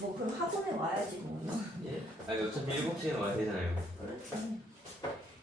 뭐 그럼 학원에 와야지 뭐. 예? 아니 어차피 7시에는 와야 되잖아요. 그렇지.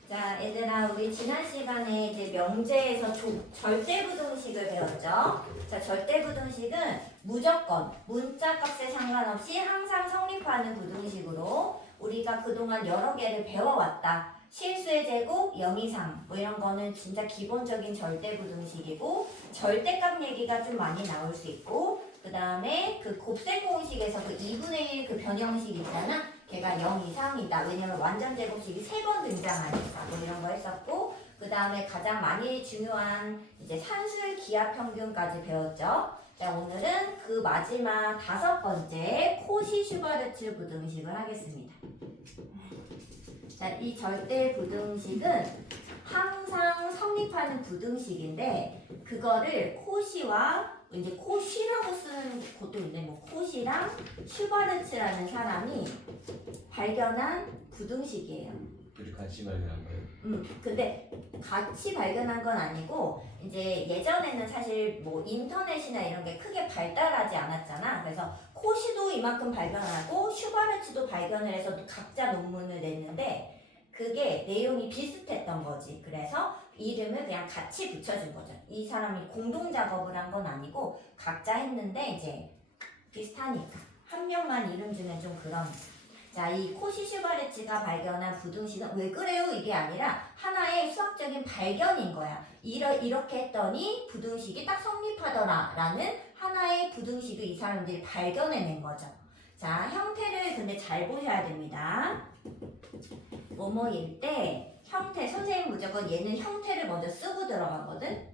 자, 얘들아, 우리 지난 시간에 이제 명제에서 절대부등식을 배웠죠? 자, 절대부등식은 무조건 문자 값에 상관없이 항상 성립하는 부등식으로 우리가 그동안 여러 개를 배워왔다. 실수의 제곱, 0 이상 뭐 이런 거는 진짜 기본적인 절대부등식이고 절대값 얘기가 좀 많이 나올 수 있고 그 다음에 그 곱셈 공식에서 그 2분의 1 그 변형식 있잖아. 걔가 0 이상이다. 왜냐면 완전 제곱식이 3번 등장하니까 뭐 이런 거 했었고 그 다음에 가장 많이 중요한 이제 산술 기하 평균까지 배웠죠. 자, 오늘은 그 마지막 5번째 코시 슈바르츠 부등식을 하겠습니다. 자, 이 절대 부등식은 항상 성립하는 부등식인데 그거를 코시와 이제 코시라고 쓰는 것도 있는데 뭐 코시랑 슈바르츠라는 사람이 발견한 부등식이에요. 둘이 같이 발견한 거예요? 근데 같이 발견한 건 아니고 이제 예전에는 사실 뭐 인터넷이나 이런 게 크게 발달하지 않았잖아. 그래서 코시도 이만큼 발견하고 슈바르츠도 발견을 해서 각자 논문을 냈는데 그게 내용이 비슷했던 거지. 그래서 이름을 그냥 같이 붙여준 거죠. 이 사람이 공동 작업을 한 건 아니고 각자 했는데 이제 비슷하니까 한 명만 이름 주면 좀 그런. 자, 이 코시 슈바르츠가 발견한 부등식은 왜 그래요? 이게 아니라 하나의 수학적인 발견인 거야. 이렇게 했더니 부등식이 딱 성립하더라 라는 하나의 부등식을 이 사람들이 발견해낸 거죠. 자, 형태를 근데 잘 보셔야 됩니다. 뭐뭐일 때 형태, 선생님 무조건 얘는 형태를 먼저 쓰고 들어가거든?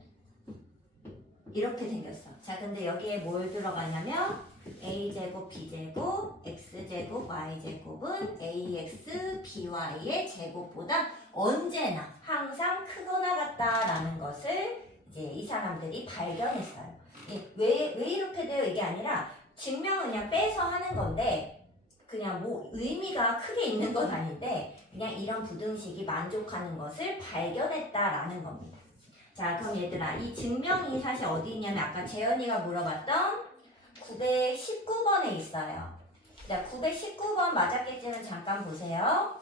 이렇게 생겼어. 자, 근데 여기에 뭘 들어가냐면 a제곱, b제곱, x제곱, y제곱은 ax, by의 제곱보다 언제나 항상 크거나 같다라는 것을 이제 이 사람들이 발견했어요. 왜 이렇게 돼요? 이게 아니라 증명을 그냥 빼서 하는 건데 그냥 뭐 의미가 크게 있는 건 아닌데 그냥 이런 부등식이 만족하는 것을 발견했다라는 겁니다. 자, 그럼 얘들아, 이 증명이 사실 어디 있냐면 아까 재현이가 물어봤던 919번에 있어요. 자, 919번 맞았겠지만 잠깐 보세요.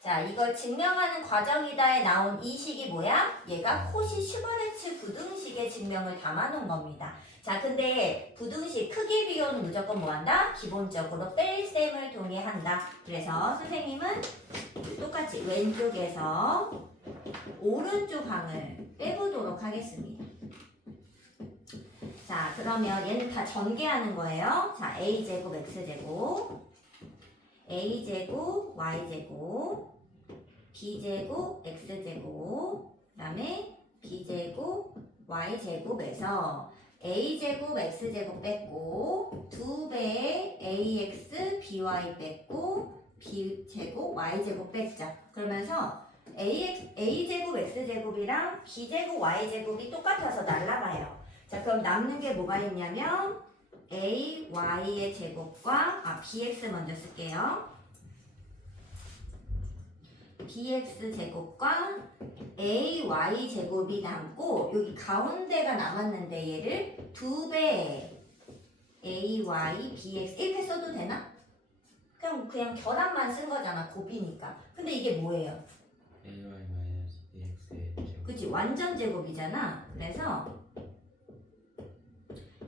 자, 이걸 증명하는 과정이다에 나온 이 식이 뭐야? 얘가 코시 슈바르츠 부등식의 증명을 담아놓은 겁니다. 자, 근데 부등식 크기 비교는 무조건 뭐 한다? 기본적으로 뺄셈을 통해 한다. 그래서 선생님은 똑같이 왼쪽에서 오른쪽 항을 빼보도록 하겠습니다. 자, 그러면 얘는 다 전개하는 거예요. 자, a제곱 x제곱 a제곱 y제곱 b제곱 x제곱 그 다음에 b제곱 y제곱에서 a제곱 x제곱 뺐고 2배의 ax by 뺐고 b제곱 y제곱 뺐죠. 그러면서 a제곱 x제곱이랑 b제곱 y제곱이 똑같아서 날라가요. 자, 그럼 남는 게 뭐가 있냐면 ay의 제곱과 bx 먼저 쓸게요. bx 제곱과 ay 제곱이 남고 여기 가운데가 남았는데 얘를 2배 ay bx 이렇게 써도 되나? 그냥 결합만 쓴 거잖아. 곱이니까. 근데 이게 뭐예요? ay-bx의 제곱. 그치, 완전 제곱이잖아. 그래서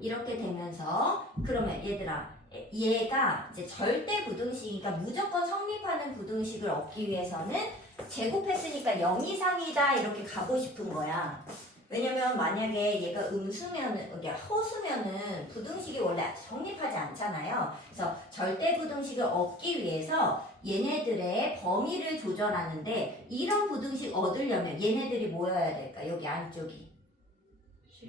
이렇게 되면서 그러면 얘들아 얘가 이제 절대 부등식이니까 무조건 성립하는 부등식을 얻기 위해서는 제곱했으니까 0 이상이다 이렇게 가고 싶은 거야. 왜냐면 만약에 얘가 허수면은 부등식이 원래 성립하지 않잖아요. 그래서 절대 부등식을 얻기 위해서 얘네들의 범위를 조절하는데 이런 부등식 얻으려면 얘네들이 뭐여야 될까? 여기 안쪽이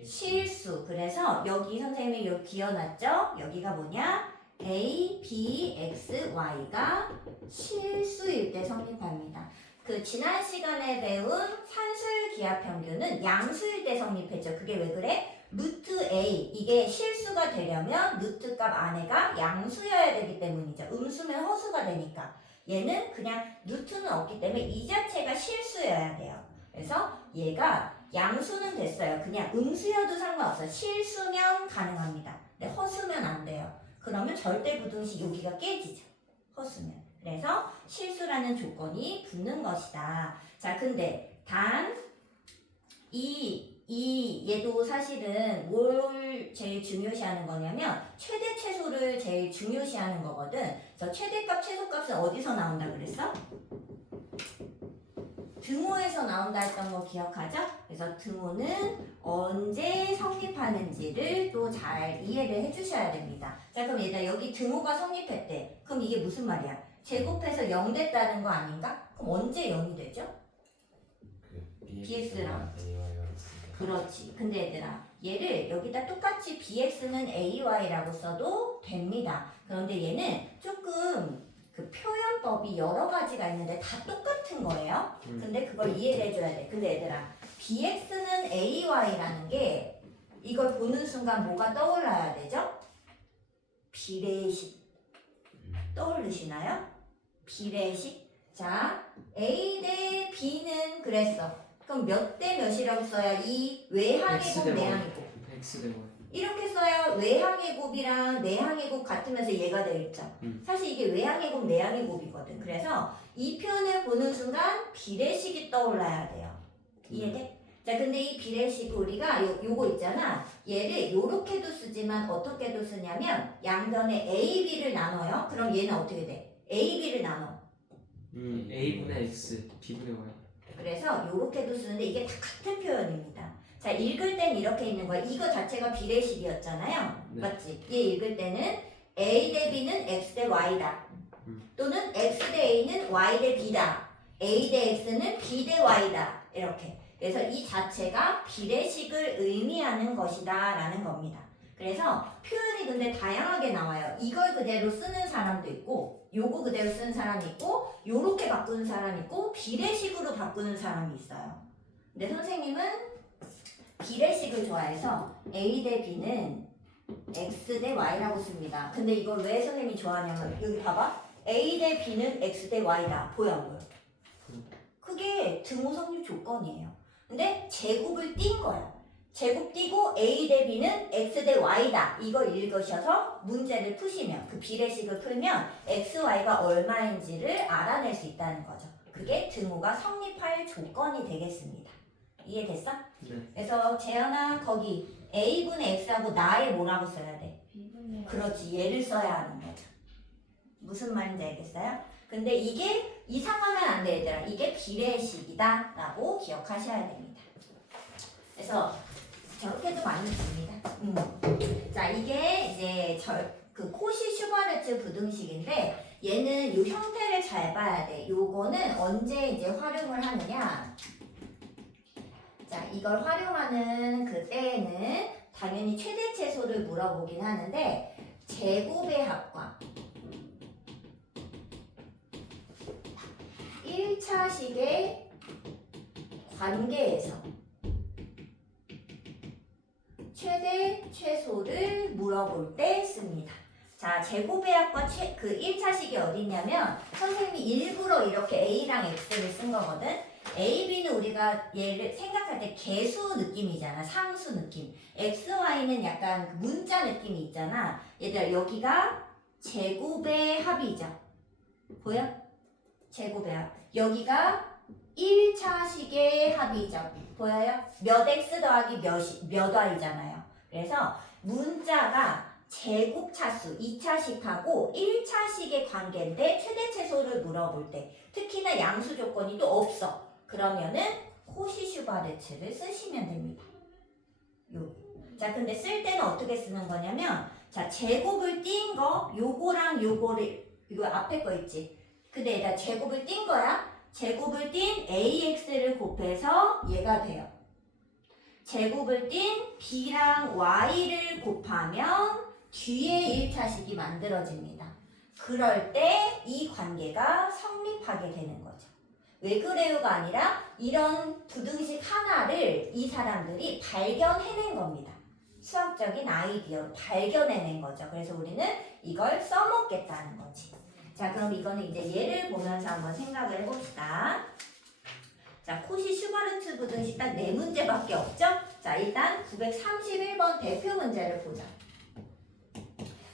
실수. 그래서 여기 선생님이 여기 기어놨죠? 여기가 뭐냐? a, b, x, y가 실수일 때 성립합니다. 그 지난 시간에 배운 산술 기하 평균은 양수일 때 성립했죠. 그게 왜 그래? 루트 a 이게 실수가 되려면 루트 값 안에가 양수여야 되기 때문이죠. 음수면 허수가 되니까. 얘는 그냥 루트는 없기 때문에 이 자체가 실수여야 돼요. 그래서 얘가 양수는 됐어요. 그냥 음수여도 상관없어요. 실수면 가능합니다. 근데 허수면 안 돼요. 그러면 절대 부등식 여기가 깨지죠. 허수면. 그래서 실수라는 조건이 붙는 것이다. 자, 근데 단 얘도 사실은 뭘 제일 중요시하는 거냐면 최대 최소를 제일 중요시하는 거거든. 그래서 최대값 최소값은 어디서 나온다 그랬어? 등호에서 나온다 했던 거 기억하죠? 그래서 등호는 언제 성립하는지를 또 잘 이해를 해주셔야 됩니다. 자, 그럼 얘들아 여기 등호가 성립했대. 그럼 이게 무슨 말이야? 제곱해서 0 됐다는 거 아닌가? 그럼 언제 0이 되죠? BX랑. 그렇지. 근데 얘들아 얘를 여기다 똑같이 BX는 AY라고 써도 됩니다. 그런데 얘는 조금 그 표현법이 여러 가지가 있는데 다 똑같은 거예요. 근데 그걸 이해를 해줘야 돼. 근데 얘들아 BX는 AY라는 게 이걸 보는 순간 뭐가 떠올라야 되죠? 비례식. 떠오르시나요? 비례식. 자, A 대 B는 그랬어. 그럼 몇 대 몇이라고 써야 이 외항의 곱, 내항의 곱. X 대 Y. 이렇게 써야 외항의 곱이랑 내항의 곱 같으면서 얘가 되겠죠. 사실 이게 외항의 곱, 내항의 곱이거든. 그래서 이 표현을 보는 순간 비례식이 떠올라야 돼요. 이해돼? 자, 근데 이 비례식 우리가 요거 있잖아. 얘를 요렇게도 쓰지만 어떻게도 쓰냐면 양변에 A, B를 나눠요. 그럼 얘는 어떻게 돼? A, B를 나눠. A분의 X, B분의 Y. 그래서 요렇게도 쓰는데 이게 다 같은 표현입니다. 자, 읽을 땐 이렇게 있는 거야. 이거 자체가 비례식이었잖아요. 네. 맞지? 얘 읽을 때는 A 대 B는 X 대 Y다. 또는 X 대 A는 Y 대 B다. A 대 X는 B 대 Y다. 이렇게. 그래서 이 자체가 비례식을 의미하는 것이다 라는 겁니다. 그래서 표현이 근데 다양하게 나와요. 이걸 그대로 쓰는 사람도 있고 요거 그대로 쓰는 사람이 있고 요렇게 바꾸는 사람이 있고 비례식으로 바꾸는 사람이 있어요. 근데 선생님은 비례식을 좋아해서 A 대 B는 X 대 Y라고 씁니다. 근데 이걸 왜 선생님이 좋아하냐면 여기 봐봐. A 대 B는 X 대 Y다. 보여 안 보여? 그게 등호 성립 조건이에요. 근데 제곱을 띈 거야. 제곱 띄고 A 대 B는 X 대 Y다. 이걸 읽으셔서 문제를 푸시면 그 비례식을 풀면 X, Y가 얼마인지를 알아낼 수 있다는 거죠. 그게 등호가 성립할 조건이 되겠습니다. 이해됐어? 네. 그래서 재현아 거기 A분의 X하고 나의 뭐라고 써야 돼? 그렇지. 얘를 써야 하는 거죠. 무슨 말인지 알겠어요? 근데 이게 이상하면 안 돼, 얘들아. 이게 비례식이다 라고 기억하셔야 됩니다. 그래서 저렇게도 많이 줍니다. 자, 이게 이제 그 코시 슈바르츠 부등식인데 얘는 이 형태를 잘 봐야 돼. 요거는 언제 이제 활용을 하느냐? 자, 이걸 활용하는 그 때에는 당연히 최대 최소를 물어보긴 하는데 제곱의 합과 1차식의 관계에서 최대 최소를 물어볼 때 씁니다. 자, 제곱의 합과 그 1차식이 어디냐면 선생님이 일부러 이렇게 A랑 X를 쓴 거거든. A, B는 우리가 얘를 생각할 때 개수 느낌이잖아. 상수 느낌. X, Y는 약간 문자 느낌이 있잖아. 얘들아 여기가 제곱의 합이죠. 보여? 제곱의 합. 여기가 1차식의 합이죠. 보여요? 몇 X 더하기 몇 Y잖아요. 그래서 문자가 제곱 차수 2차식하고 1차식의 관계인데 최대 최소를 물어볼 때 특히나 양수 조건이 또 없어. 그러면은 코시 슈바르츠를 쓰시면 됩니다. 자, 근데 쓸 때는 어떻게 쓰는 거냐면 자, 제곱을 띈 거 요거랑 요거를 이거 앞에 거 있지. 근데 얘가 제곱을 띈 거야. 제곱을 띈 AX를 곱해서 얘가 돼요. 제곱을 띈 B랑 Y를 곱하면 뒤에 1차식이 만들어집니다. 그럴 때 이 관계가 성립하게 되는 거죠. 왜 그래요가 아니라 이런 부등식 하나를 이 사람들이 발견해낸 겁니다. 수학적인 아이디어로 발견해낸 거죠. 그래서 우리는 이걸 써먹겠다는 거지. 자, 그럼 이거는 이제 예를 보면서 한번 생각을 해봅시다. 자, 코시 슈바르츠 부등식 딱 4문제밖에 없죠? 자, 일단 931번 대표 문제를 보자.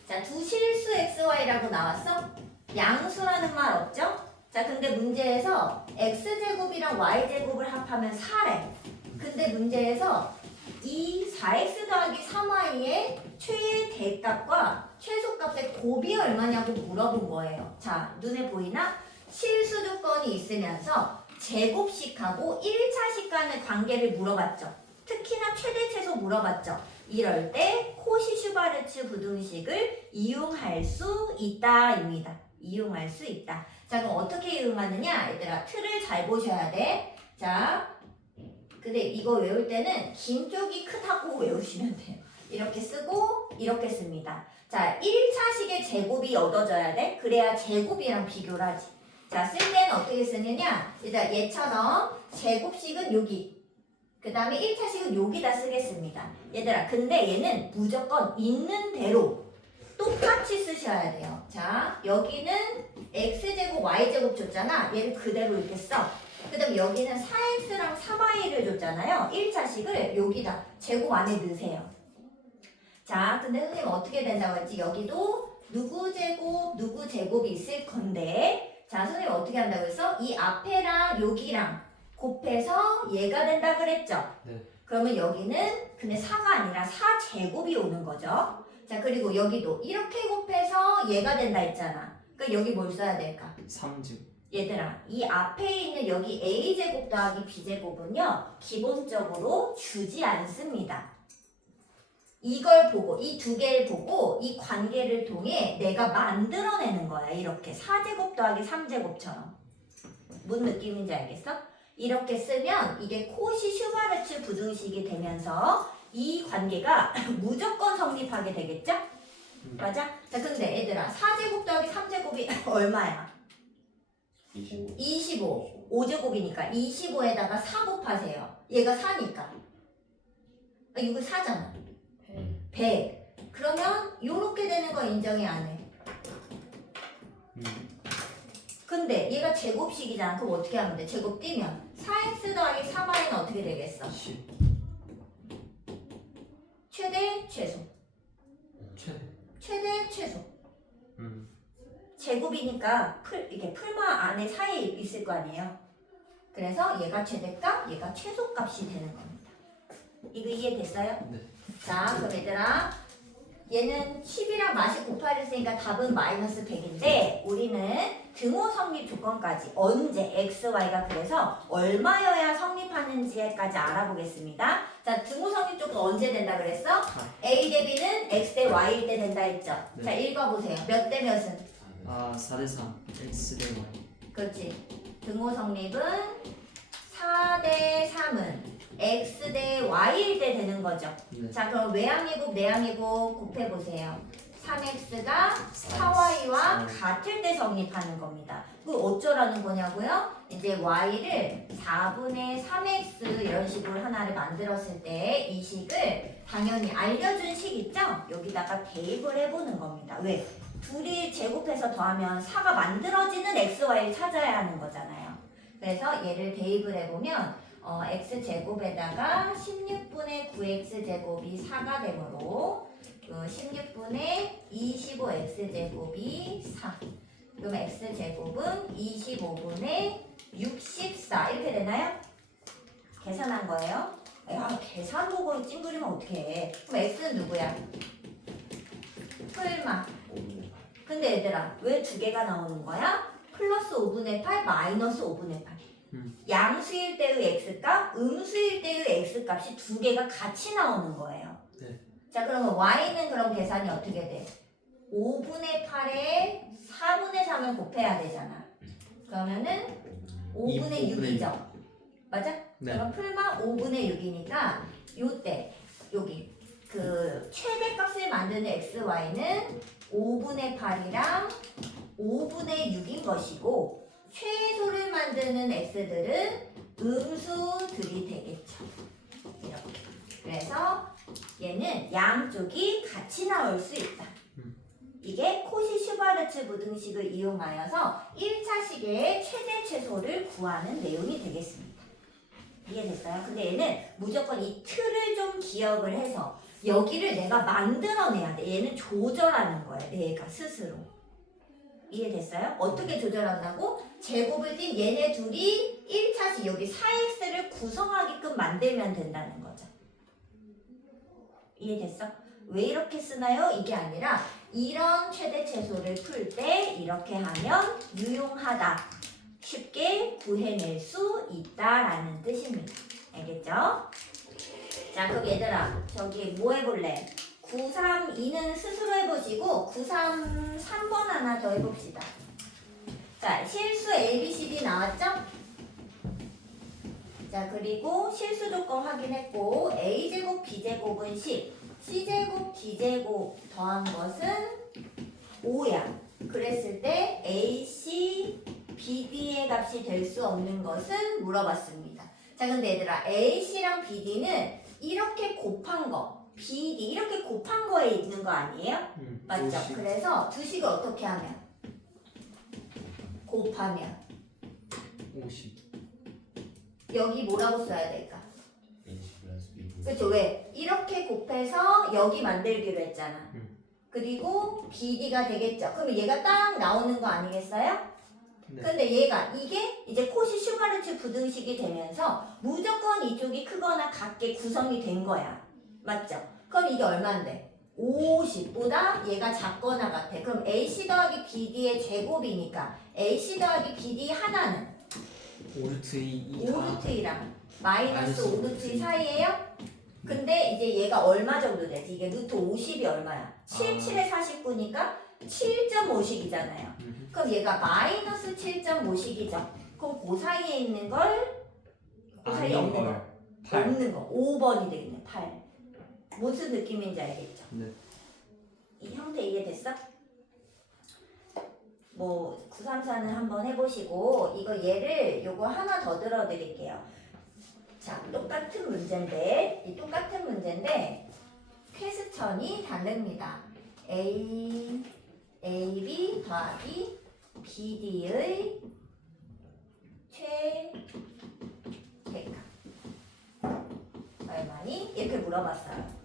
자, 두 실수 xy라고 나왔어? 양수라는 말 없죠? 자, 근데 문제에서 x제곱이랑 y제곱을 합하면 4래. 근데 문제에서 이 4x 더하기 3y의 최대값과 최소값의 곱이 얼마냐고 물어본 거예요. 자, 눈에 보이나? 실수 조건이 있으면서 제곱식하고 1차식 간의 관계를 물어봤죠. 특히나 최대 최소 물어봤죠. 이럴 때 코시 슈바르츠 부등식을 이용할 수 있다입니다. 이용할 수 있다. 자, 그럼 어떻게 이용하느냐? 얘들아, 틀을 잘 보셔야 돼. 자, 근데 이거 외울 때는 긴 쪽이 크다고 외우시면 돼요. 이렇게 쓰고 이렇게 씁니다. 자, 1차식의 제곱이 얻어져야 돼. 그래야 제곱이랑 비교를 하지. 자, 쓸 때는 어떻게 쓰느냐? 일단 얘처럼 제곱식은 여기, 그 다음에 1차식은 여기다 쓰겠습니다. 얘들아, 근데 얘는 무조건 있는 대로 똑같이 쓰셔야 돼요. 자, 여기는 x제곱 y제곱 줬잖아. 얘를 그대로 이렇게 써. 그 다음 여기는 4x랑 3y를 줬잖아요. 1차식을 여기다 제곱 안에 넣으세요. 자, 근데 선생님 어떻게 된다고 했지? 여기도 누구 제곱, 누구 제곱이 있을 건데, 자, 선생님 어떻게 한다고 했어? 이 앞에랑 여기랑 곱해서 얘가 된다 그랬죠? 네. 그러면 여기는 근데 4가 아니라 4제곱이 오는 거죠. 자, 그리고 여기도 이렇게 곱해서 얘가 된다 했잖아. 그러니까 여기 뭘 써야 될까? 3주. 얘들아, 이 앞에 있는 여기 a제곱 더하기 b제곱은요, 기본적으로 주지 않습니다. 이걸 보고, 이 두 개를 보고, 이 관계를 통해 내가 만들어내는 거야. 이렇게 4제곱 더하기 3제곱처럼. 뭔 느낌인지 알겠어? 이렇게 쓰면 이게 코시 슈바르츠 부등식이 되면서 이 관계가 무조건 성립하게 되겠죠? 맞아? 자, 근데 얘들아, 4제곱 더하기 3제곱이 얼마야? 25. 25. 5제곱이니까 25에다가 4 곱하세요. 얘가 4니까. 아, 이거 4잖아. 100. 그러면 요렇게 되는 거 인정해 안 해? 근데 얘가 제곱식이잖아. 그럼 어떻게 하면 돼? 제곱 띄면 4x 더하기 3y는 어떻게 되겠어? 10. 최대 최소. 최대. 최대 최소. 음. 제곱이니까 이게 풀마 안에 사이에 있을 거 아니에요. 그래서 얘가 최대값, 얘가 최소값이 되는 겁니다. 이거 이해됐어요? 네. 자, 그럼 얘들아, 얘는 10이랑 마시 곱하기 했으니까 답은 마이너스 100인데 우리는 등호 성립 조건까지 언제 x, y가 그래서 얼마여야 성립하는지까지 알아보겠습니다. 자, 등호 성립 조건 언제 된다 그랬어? a 대 b는 x 대 y일 때 된다 했죠? 네. 자, 읽어보세요. 몇 대 몇은? 아, 4대 3. x 대 y. 그렇지. 등호 성립은 4대 3은 x 대 y일 때 되는 거죠. 네. 자, 그럼 외항예곱, 내항예곱 곱해보세요. 3x가 4y와 같을 때 성립하는 겁니다. 그 어쩌라는 거냐고요? 이제 y를 4분의 3x 이런 식으로 하나를 만들었을 때 이 식을 당연히 알려준 식 있죠? 여기다가 대입을 해보는 겁니다. 왜? 둘이 제곱해서 더하면 4가 만들어지는 x, y를 찾아야 하는 거잖아요. 그래서 얘를 대입을 해보면 x제곱에다가 16분의 9x제곱이 4가 되므로 16분의 25x제곱이 4. 그럼 x제곱은 25분의 64 이렇게 되나요? 계산한 거예요. 야, 계산 보고 찡그리면 어떡해. 그럼 x는 누구야? 풀마. 근데 얘들아, 왜 두 개가 나오는 거야? 플러스 5분의 8, 마이너스 5분의 8. 양수일 때의 x값, 음수일 때의 x값이 두 개가 같이 나오는 거예요. 네. 자, 그러면 y는 그럼 계산이 어떻게 돼? 5분의 8에 4분의 3을 곱해야 되잖아. 그러면은 5분의 6이죠. 맞아? 네. 그럼 풀마 5분의 6이니까 요때 여기 그 최대값을 만드는 xy는 5분의 8이랑 5분의 6인 것이고 최소를 만드는 x들은 음수들이 되겠죠. 이렇게. 그래서 얘는 양쪽이 같이 나올 수 있다. 이게 코시 슈바르츠 부등식을 이용하여서 1차식의 최대 최소를 구하는 내용이 되겠습니다. 이해됐어요? 근데 얘는 무조건 이 틀을 좀 기억을 해서 여기를 내가 만들어내야 돼. 얘는 조절하는 거야. 내가 스스로. 이해됐어요? 어떻게 조절한다고? 제곱을 띈 얘네 둘이 1차식 여기 4x를 구성하게끔 만들면 된다는 거죠. 이해됐어? 왜 이렇게 쓰나요? 이게 아니라 이런 최대최소를 풀 때 이렇게 하면 유용하다. 쉽게 구해낼 수 있다라는 뜻입니다. 알겠죠? 자, 그럼 얘들아, 저기 뭐 해볼래? 9, 3, 2는 스스로 해보시고 9, 3, 3번 하나 더 해봅시다. 자, 실수 A, B, C, D 나왔죠? 자, 그리고 실수 조건 확인했고 A제곱, B제곱은 10, C제곱, D제곱 더한 것은 5야. 그랬을 때 AC, BD의 값이 될 수 없는 것은 물어봤습니다. 자, 근데 얘들아, AC랑 BD는 이렇게 곱한 거, BD 이렇게 곱한 거에 있는 거 아니에요? 맞죠? 50. 그래서 두 식을 어떻게 하면? 곱하면 50. 여기 뭐라고 써야 될까? AC 플러스 B. 그렇죠? 왜? 이렇게 곱해서 여기 만들기로 했잖아. 그리고 BD가 되겠죠. 그럼 얘가 딱 나오는 거 아니겠어요? 네. 근데 얘가 이게 이제 코시 슈바르츠 부등식이 되면서 무조건 이쪽이 크거나 같게 구성이 된 거야. 맞죠? 그럼 이게 얼마인데? 50보다 얘가 작거나 같아. 그럼 AC 더하기 BD의 제곱이니까 AC 더하기 BD 하나는 5루트 2. 5루트 2랑 마이너스 마이너스 5루트 2 5루트 사이에요? 근데 이제 얘가 얼마 정도 되지? 이게 루트 50이 얼마야? 7, 7에 49니까 7.5식이잖아요. 그럼 얘가 마이너스 7.5식이죠. 그럼 그 사이에 있는 걸, 그 사이에 없는 거, 8. 없는 거, 5번이 되겠네, 8. 무슨 느낌인지 알겠죠? 네. 이 형태 이해됐어? 뭐 934는 한번 해보시고 이거 얘를 요거 하나 더 들어드릴게요. 자, 똑같은 문제인데 이 똑같은 문제인데 퀘스천이 다릅니다. AB 더하기 BD의 최대값 얼마니? 이렇게 물어봤어요.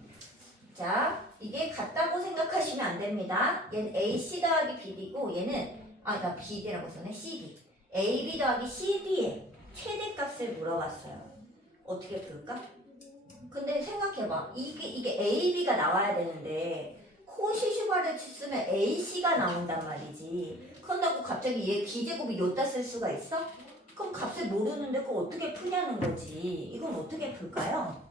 자, 이게 같다고 생각하시면 안 됩니다. 얘는 AC 더하기 BD고 얘는 나 BD라고 써네. CD. AB 더하기 CD의 최대값을 물어봤어요. 어떻게 풀까? 근데 생각해봐. 이게 AB가 나와야 되는데 코시 슈바르츠 쓰면 AC가 나온단 말이지. 그런다고 갑자기 얘 B제곱이 여기다 쓸 수가 있어? 그럼 값을 모르는데 그거 어떻게 푸냐는 거지. 이건 어떻게 풀까요?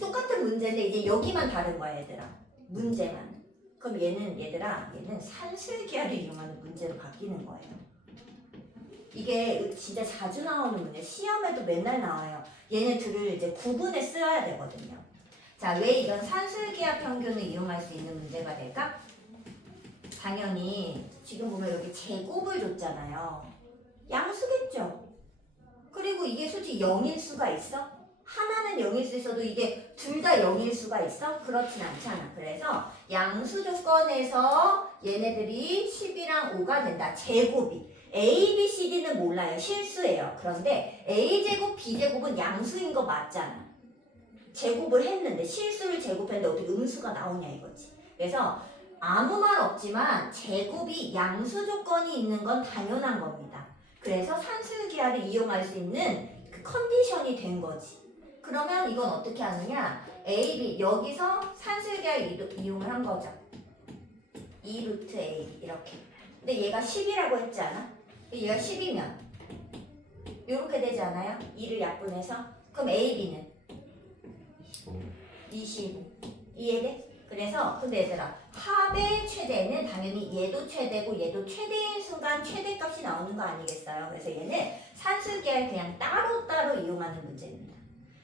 똑같은 문제인데 이제 여기만 다른 거야 얘들아. 문제만. 그럼 얘는 산술기하를 이용하는 문제로 바뀌는 거예요. 이게 진짜 자주 나오는 문제. 시험에도 맨날 나와요. 얘네 둘을 이제 구분해 써야 되거든요. 자, 왜 이런 산술기하 평균을 이용할 수 있는 문제가 될까? 당연히 지금 보면 여기 제곱을 줬잖아요. 양수겠죠. 그리고 이게 솔직히 0일 수가 있어? 하나는 0일 수 있어도 이게 둘 다 0일 수가 있어? 그렇진 않잖아. 그래서 양수 조건에서 얘네들이 10이랑 5가 된다. 제곱이. A, B, C, D는 몰라요. 실수예요. 그런데 A제곱, B제곱은 양수인 거 맞잖아. 제곱을 했는데 실수를 제곱했는데 어떻게 음수가 나오냐 이거지. 그래서 아무 말 없지만 제곱이 양수 조건이 있는 건 당연한 겁니다. 그래서 산술기하를 이용할 수 있는 그 컨디션이 된 거지. 그러면 이건 어떻게 하느냐? A, B 여기서 산술기하 이용을 한 거죠. 2루트 A 이렇게. 근데 얘가 10이라고 했지 않아? 얘가 10이면 이렇게 되지 않아요? 2를 약분해서? 그럼 A, B는? 25. 이해돼? 그래서 근데 얘들아 합의 최대는 당연히 얘도 최대고 얘도 최대인 순간 최대값이 나오는 거 아니겠어요? 그래서 얘는 산술기하를 그냥 따로따로 이용하는 문제입니다.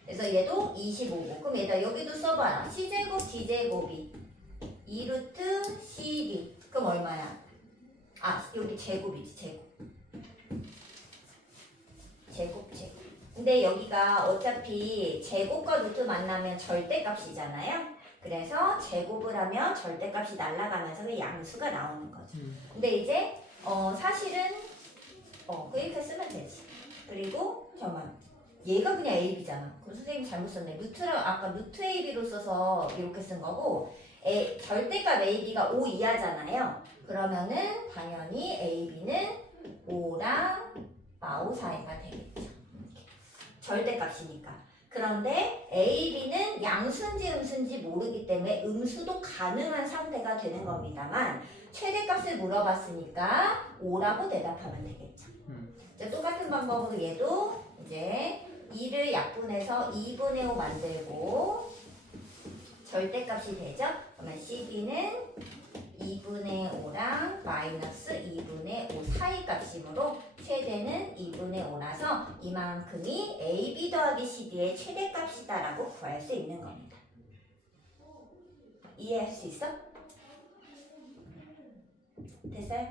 그래서 얘도 25고 그럼 얘들아 여기도 써봐라. C제곱 D제곱이 2루트 CD 그럼 얼마야? 여기 제곱이지 제곱. 근데 여기가 어차피 제곱과 루트 만나면 절대값이잖아요. 그래서 제곱을 하면 절대값이 날아가면서 그 양수가 나오는 거죠. 근데 이제 사실은 이렇게 쓰면 되지. 그리고 얘가 그냥 AB잖아. 그럼 선생님 잘못 썼네. 루트랑 아까 루트 AB로 써서 이렇게 쓴 거고 절대값 AB가 5 이하잖아요. 그러면은 당연히 AB는 5랑 마오 사이가 되겠죠. 절대값이니까. 그런데 AB는 양수인지 음수인지 모르기 때문에 음수도 가능한 상태가 되는 겁니다만 최대값을 물어봤으니까 5라고 대답하면 되겠죠. 이제 똑같은 방법으로 얘도 이제 2를 약분해서 2분의 5 만들고 절대값이 되죠. 그러면 CD는 2분의 5랑 마이너스 2분의 5 사이 값이므로 최대는 2분의 5라서 이만큼이 AB 더하기 CD의 최대값이다라고 구할 수 있는 겁니다. 이해할 수 있어? 됐어요?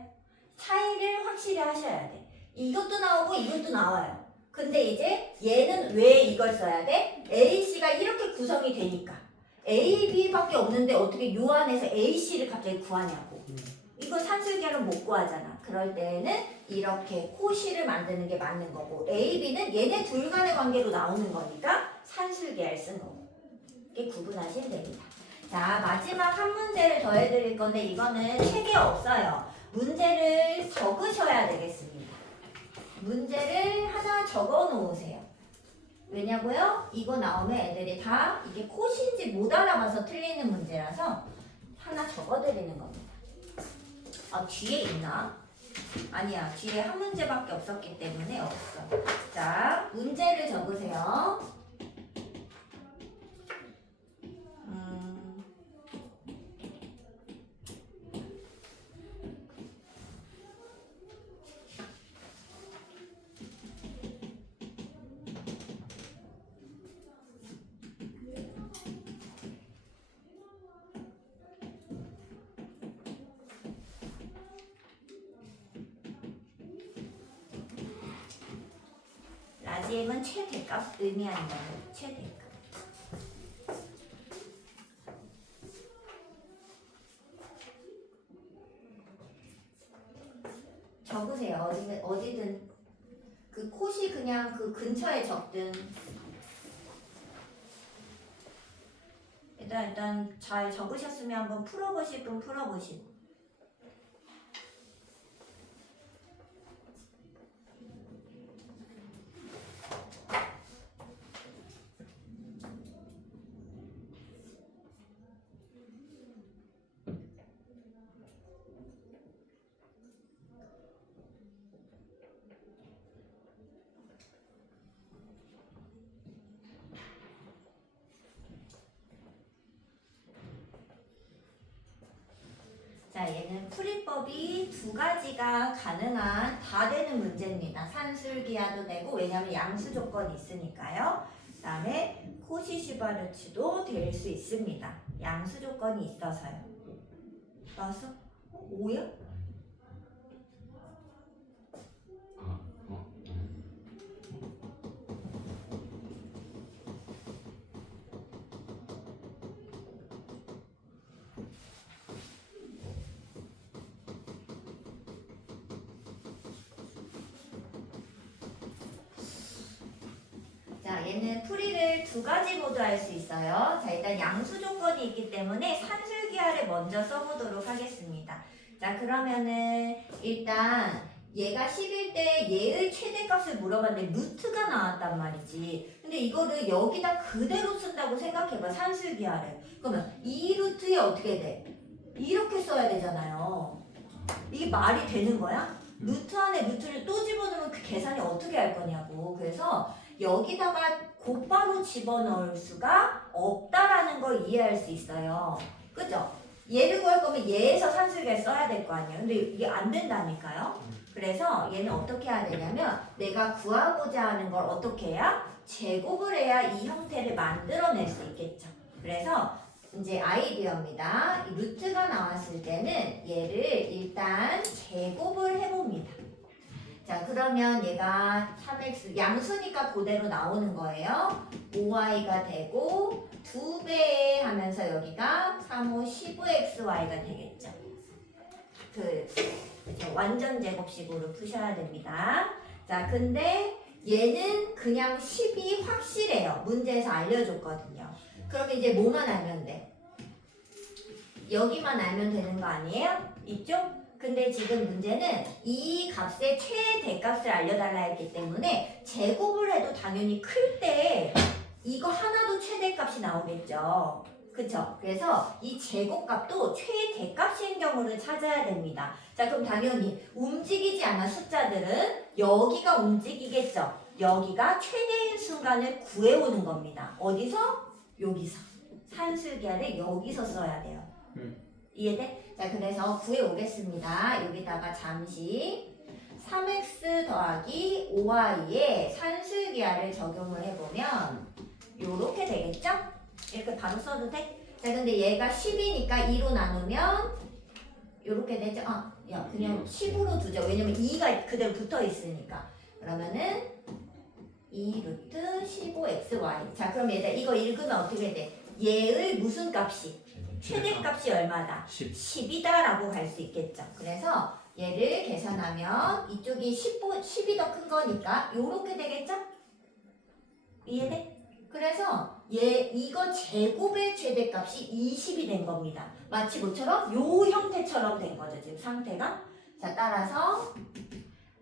차이를 확실히 하셔야 돼. 이것도 나오고 이것도 나와요. 근데 이제 얘는 왜 이걸 써야 돼? AC가 이렇게 구성이 되니까. A, B밖에 없는데 어떻게 요 안에서 A, C를 갑자기 구하냐고. 이거 산술계는 못 구하잖아. 그럴 때는 이렇게 코시를 만드는 게 맞는 거고 A, B는 얘네 둘 간의 관계로 나오는 거니까 산술계를 쓴 거고. 이렇게 구분하시면 됩니다. 자, 마지막 한 문제를 더 해드릴 건데 이거는 책에 없어요. 문제를 적으셔야 되겠습니다. 문제를 하나 적어 놓으세요. 왜냐고요? 이거 나오면 애들이 다 이게 콧인지 못 알아봐서 틀리는 문제라서 하나 적어드리는 겁니다. 아, 뒤에 있나? 아니야, 뒤에 한 문제밖에 없었기 때문에 없어. 자, 문제를 적으세요. 라지엠은 최대값 의미하는 거예요. 최대값. 적으세요. 어디든 그 콧이 그냥 그 근처에 적든 일단 잘 적으셨으면 한번 풀어보실 분 풀어보시고. 자, 얘는 풀이법이 두 가지가 가능한 다 되는 문제입니다. 산술기하도 되고 왜냐하면 양수 조건이 있으니까요. 그 다음에 코시슈바르츠도 될 수 있습니다. 양수 조건이 있어서요. 나왔어? 5야? 자, 얘는 풀이를 두 가지 모두 할 수 있어요. 자, 일단 양수 조건이 있기 때문에 산술기하를 먼저 써보도록 하겠습니다. 자, 그러면은 일단 얘가 10일 때 얘의 최대값을 물어봤는데 루트가 나왔단 말이지. 근데 이거를 여기다 그대로 쓴다고 생각해봐, 산술기하를. 그러면 이 루트에 어떻게 돼? 이렇게 써야 되잖아요. 이게 말이 되는 거야? 루트 안에 루트를 또 집어넣으면 그 계산이 어떻게 할 거냐고. 그래서 여기다가 곧바로 집어넣을 수가 없다라는 걸 이해할 수 있어요. 그죠? 얘를 구할 거면 얘에서 산술계를 써야 될 거 아니에요. 근데 이게 안 된다니까요. 그래서 얘는 어떻게 해야 되냐면 내가 구하고자 하는 걸 어떻게 해야? 제곱을 해야 이 형태를 만들어낼 수 있겠죠. 그래서 이제 아이디어입니다. 이 루트가 나왔을 때는 얘를 일단 제곱을 해봅니다. 자, 그러면 얘가 3x 양수니까 그대로 나오는 거예요. 5y가 되고 2배 하면서 여기가 3, 5, 15xy가 되겠죠. 완전 제곱식으로 푸셔야 됩니다. 자, 근데 얘는 그냥 10이 확실해요. 문제에서 알려줬거든요. 그러면 이제 뭐만 알면 돼? 여기만 알면 되는 거 아니에요? 이쪽? 근데 지금 문제는 이 값의 최대값을 알려달라 했기 때문에 제곱을 해도 당연히 클 때 이거 하나도 최대값이 나오겠죠. 그쵸? 그래서 이 제곱값도 최대값인 경우를 찾아야 됩니다. 자, 그럼 당연히 움직이지 않은 숫자들은 여기가 움직이겠죠. 여기가 최대인 순간을 구해오는 겁니다. 어디서? 여기서. 산술기하를 여기서 써야 돼요. 이해돼? 자, 그래서 구해오겠습니다. 여기다가 잠시 3x 더하기 5y의 산술기하를 적용을 해보면 요렇게 되겠죠? 이렇게 바로 써도 돼? 자, 근데 얘가 10이니까 2로 나누면 요렇게 되죠? 야, 그냥 10으로 두죠. 왜냐면 2가 그대로 붙어 있으니까. 그러면은 2 루트 15xy. 자, 그럼 얘들 이거 읽으면 어떻게 돼? 얘의 무슨 값이? 최대값이 얼마다? 10이다 라고 갈 수 있겠죠. 그래서 얘를 계산하면 이쪽이 10이 더 큰 거니까 요렇게 되겠죠? 이해돼? 그래서 이거 제곱의 최대값이 20이 된 겁니다. 마치 뭐처럼? 요 형태처럼 된 거죠. 지금 상태가. 자, 따라서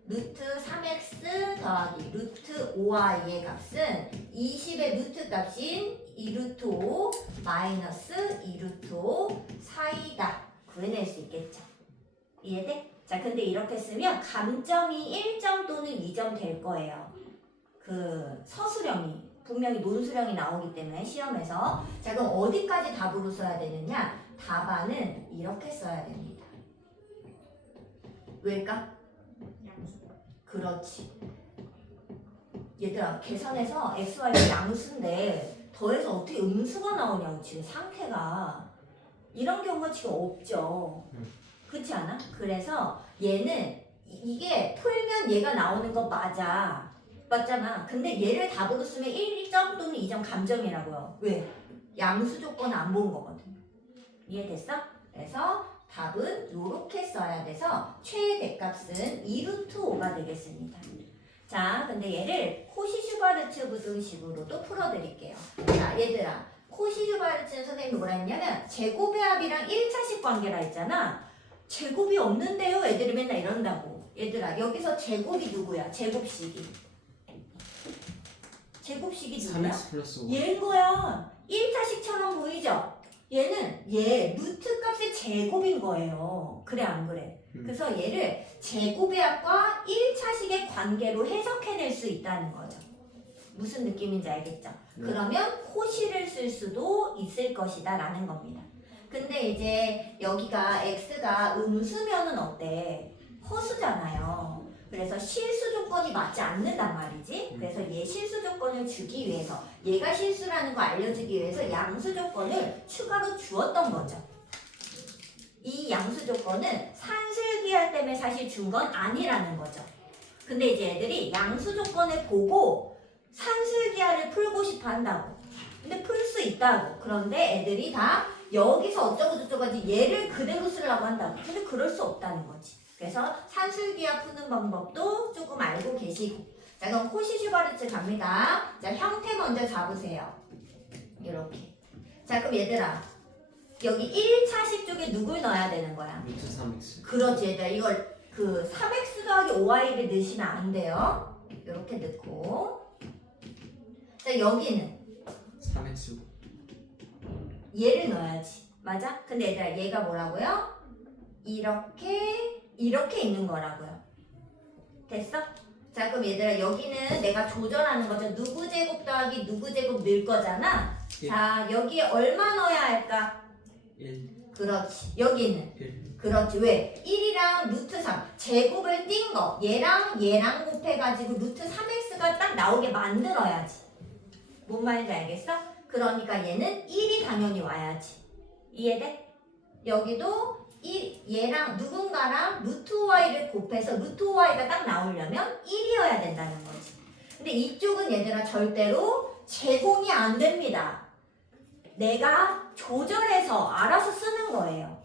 루트 3x 더하기 루트 5y의 값은 20의 루트 값인 2루트 5 마이너스 2루트 5 사이다. 구해낼 수 있겠죠. 이해돼? 자, 근데 이렇게 쓰면 감점이 1점 또는 2점 될 거예요. 그 서술형이 분명히 논술형이 나오기 때문에 시험에서. 자, 그럼 어디까지 답으로 써야 되느냐? 답안은 이렇게 써야 됩니다. 왜일까? 그렇지. 얘들아, 계산해서 xy가 양수인데 더해서 어떻게 음수가 나오냐고. 지금 상태가 이런 경우가 지금 없죠. 그렇지 않아? 그래서 얘는 이게 풀면 얘가 나오는 거 맞잖아. 근데 얘를 답으로 쓰면 1점 또는 2점 감점이라고요. 왜? 양수 조건 안 본 거거든. 이해됐어? 그래서 답은 이렇게 써야 돼서 최대값은 2루트 5가 되겠습니다. 자, 근데 얘를 코시-슈바르츠 부등식으로도 풀어드릴게요. 자, 얘들아, 코시-슈바르츠는 선생님이 뭐라 했냐면 제곱의 합이랑 1차식 관계라 했잖아. 제곱이 없는데요? 애들이 맨날 이런다고. 얘들아, 여기서 제곱이 누구야? 제곱식이 누구야? 3x 플러스 5. 얘인 거야. 1차식처럼 보이죠? 얘는 얘 루트 값의 제곱인 거예요. 그래 안 그래? 그래서 얘를 제곱의 합과 1차식의 관계로 해석해낼 수 있다는 거죠. 무슨 느낌인지 알겠죠? 그러면 코시를 쓸 수도 있을 것이다 라는 겁니다. 근데 이제 여기가 x가 음수면은 어때? 허수잖아요. 그래서 실수 조건이 맞지 않는단 말이지. 그래서 얘 실수 조건을 주기 위해서, 얘가 실수라는 거 알려주기 위해서 양수 조건을 추가로 주었던 거죠. 이 양수 조건은 산술기할 때문에 사실 준 건 아니라는 거죠. 근데 이제 애들이 양수 조건을 보고 산술기하를 풀고 싶어 한다고. 근데 풀 수 있다고. 그런데 애들이 다 여기서 어쩌고 저쩌고 하지 얘를 그대로 쓰려고 한다고. 근데 그럴 수 없다는 거지. 그래서 산술기하 푸는 방법도 조금 알고 계시고. 자, 그럼 코시-슈바르츠 갑니다. 자, 형태 먼저 잡으세요. 이렇게. 자, 그럼 얘들아, 여기 1차식 쪽에 누굴 넣어야 되는 거야? 루트 3x. 그렇지, 얘들아. 이걸 그 3x 더하기 5y를 넣으시면 안 돼요. 이렇게 넣고. 자, 여기는 3x. 얘를 넣어야지. 맞아? 근데 얘들아, 얘가 뭐라고요? 이렇게 있는 거라고요. 됐어? 자, 그럼 얘들아, 여기는 내가 조절하는 거죠. 누구 제곱 더하기 누구 제곱 넣을 거잖아. 예. 자, 여기에 얼마 넣어야 할까? 1. 그렇지. 여기는 1. 그렇지. 왜? 1이랑 루트 3 제곱을 띈 거 얘랑 곱해가지고 루트 3x가 딱 나오게 만들어야지. 뭔 말인지 알겠어? 그러니까 얘는 1이 당연히 와야지. 이해돼? 여기도 얘랑 누군가랑 루트 y를 곱해서 루트 y가 딱 나오려면 1이어야 된다는 거지. 근데 이쪽은 얘들아 절대로 제공이 안 됩니다. 내가 조절해서 알아서 쓰는 거예요.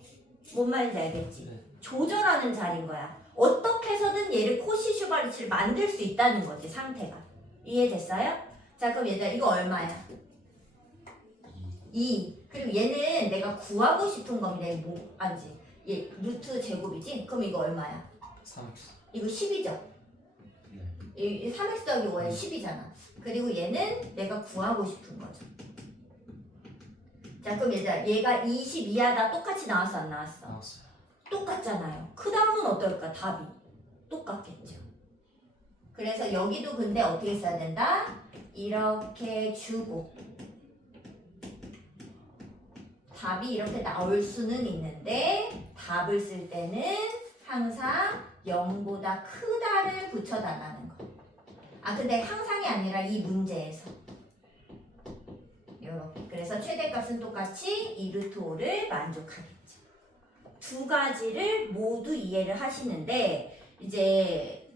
뭔 말인지 알겠지? 네. 조절하는 자리인 거야. 어떻게 해서든 얘를 코시-슈바르츠를 만들 수 있다는 거지, 상태가. 이해됐어요? 자, 그럼 얘들아 이거 얼마야? 2. 그리고 얘는 내가 구하고 싶은 겁니다. 뭐 아니지? 얘 루트 제곱이지? 그럼 이거 얼마야? 3x. 이거 10이죠? 네. 이 3x 더하기 5야 10이잖아. 그리고 얘는 내가 구하고 싶은 거죠. 자, 그럼 얘가 22하다 똑같이 나왔어 안 나왔어? 나왔어요. 똑같잖아요. 그 다음은 어떨까? 답이 똑같겠죠. 그래서 여기도 근데 어떻게 써야 된다? 이렇게 주고 답이 이렇게 나올 수는 있는데 답을 쓸 때는 항상 0보다 크다를 붙여달라는 거. 아 근데 항상이 아니라 이 문제에서 요렇게. 그래서 최대값은 똑같이 2루트5를 만족하겠죠. 두 가지를 모두 이해를 하시는데 이제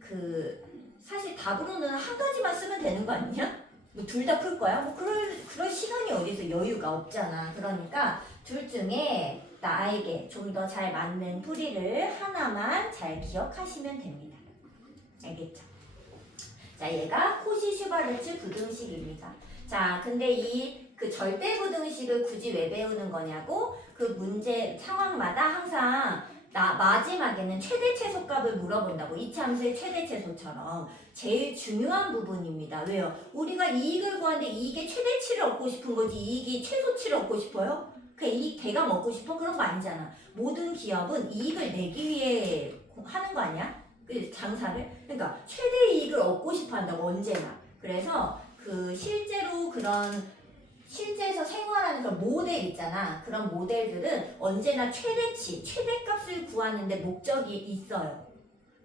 사실 답으로는 한 가지만 쓰면 되는 거 아니냐? 뭐 둘 다 풀 거야? 뭐 그럴 시간이 어디서 여유가 없잖아. 그러니까 둘 중에 나에게 좀 더 잘 맞는 풀이를 하나만 잘 기억하시면 됩니다. 알겠죠? 자, 얘가 코시 슈바르츠 부등식입니다. 자, 근데 그 절대 부등식을 굳이 왜 배우는 거냐고? 그 문제 상황마다 항상 마지막에는 최대 최소값을 물어본다고. 이차함수의 최대 최소처럼 제일 중요한 부분입니다. 왜요? 우리가 이익을 구하는데 이익의 최대치를 얻고 싶은 거지 이익이 최소치를 얻고 싶어요? 그 이익 대가 먹고 싶어? 그런 거 아니잖아. 모든 기업은 이익을 내기 위해 하는 거 아니야? 그 장사를? 그러니까 최대 이익을 얻고 싶어 한다고 언제나. 그래서 실제로 실제에서 생활하는 그런 모델 있잖아. 그런 모델들은 언제나 최대치, 최대값을 구하는데 목적이 있어요.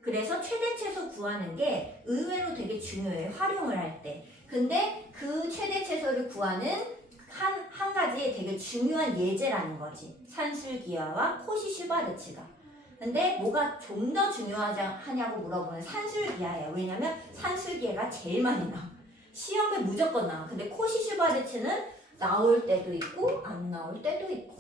그래서 최대 최소 구하는 게 의외로 되게 중요해요. 활용을 할 때. 근데 그 최대 최소를 구하는 한 가지 되게 중요한 예제라는 거지. 산술기하와 코시 슈바르츠가. 근데 뭐가 좀 더 중요하냐고 물어보면 산술기하예요. 왜냐면 산술기하가 제일 많이 나와. 시험에 무조건 나와. 근데 코시 슈바르츠는 나올 때도 있고 안 나올 때도 있고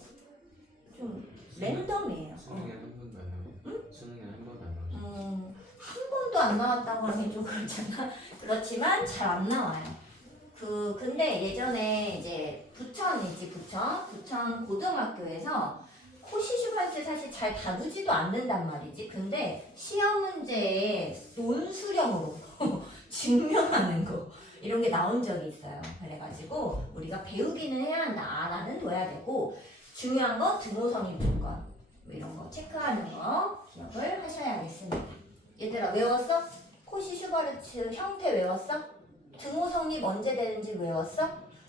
좀 랜덤이에요. 수능에 한 번도 안 나와요. 응? 수능에 한 번도 안 나와요. 한 번도 안 나왔다고 하면 좀 그렇잖아. 그렇지만 잘 안 나와요. 근데 예전에 이제 부천 고등학교에서 코시 슈바르츠 사실 잘 다루지도 않는단 말이지. 근데 시험 문제에 논술형으로 증명하는 거 이런 게 나온 적이 있어요. 그래가지고 우리가 배우기는 해야 한다. 알아는 둬야 되고 중요한 거 등호성입 조건 뭐 이런 거 체크하는 거 기억을 하셔야겠습니다. 얘들아 외웠어? 코시 슈바르츠 형태 외웠어? 등호성립 언제 되는지 외웠어?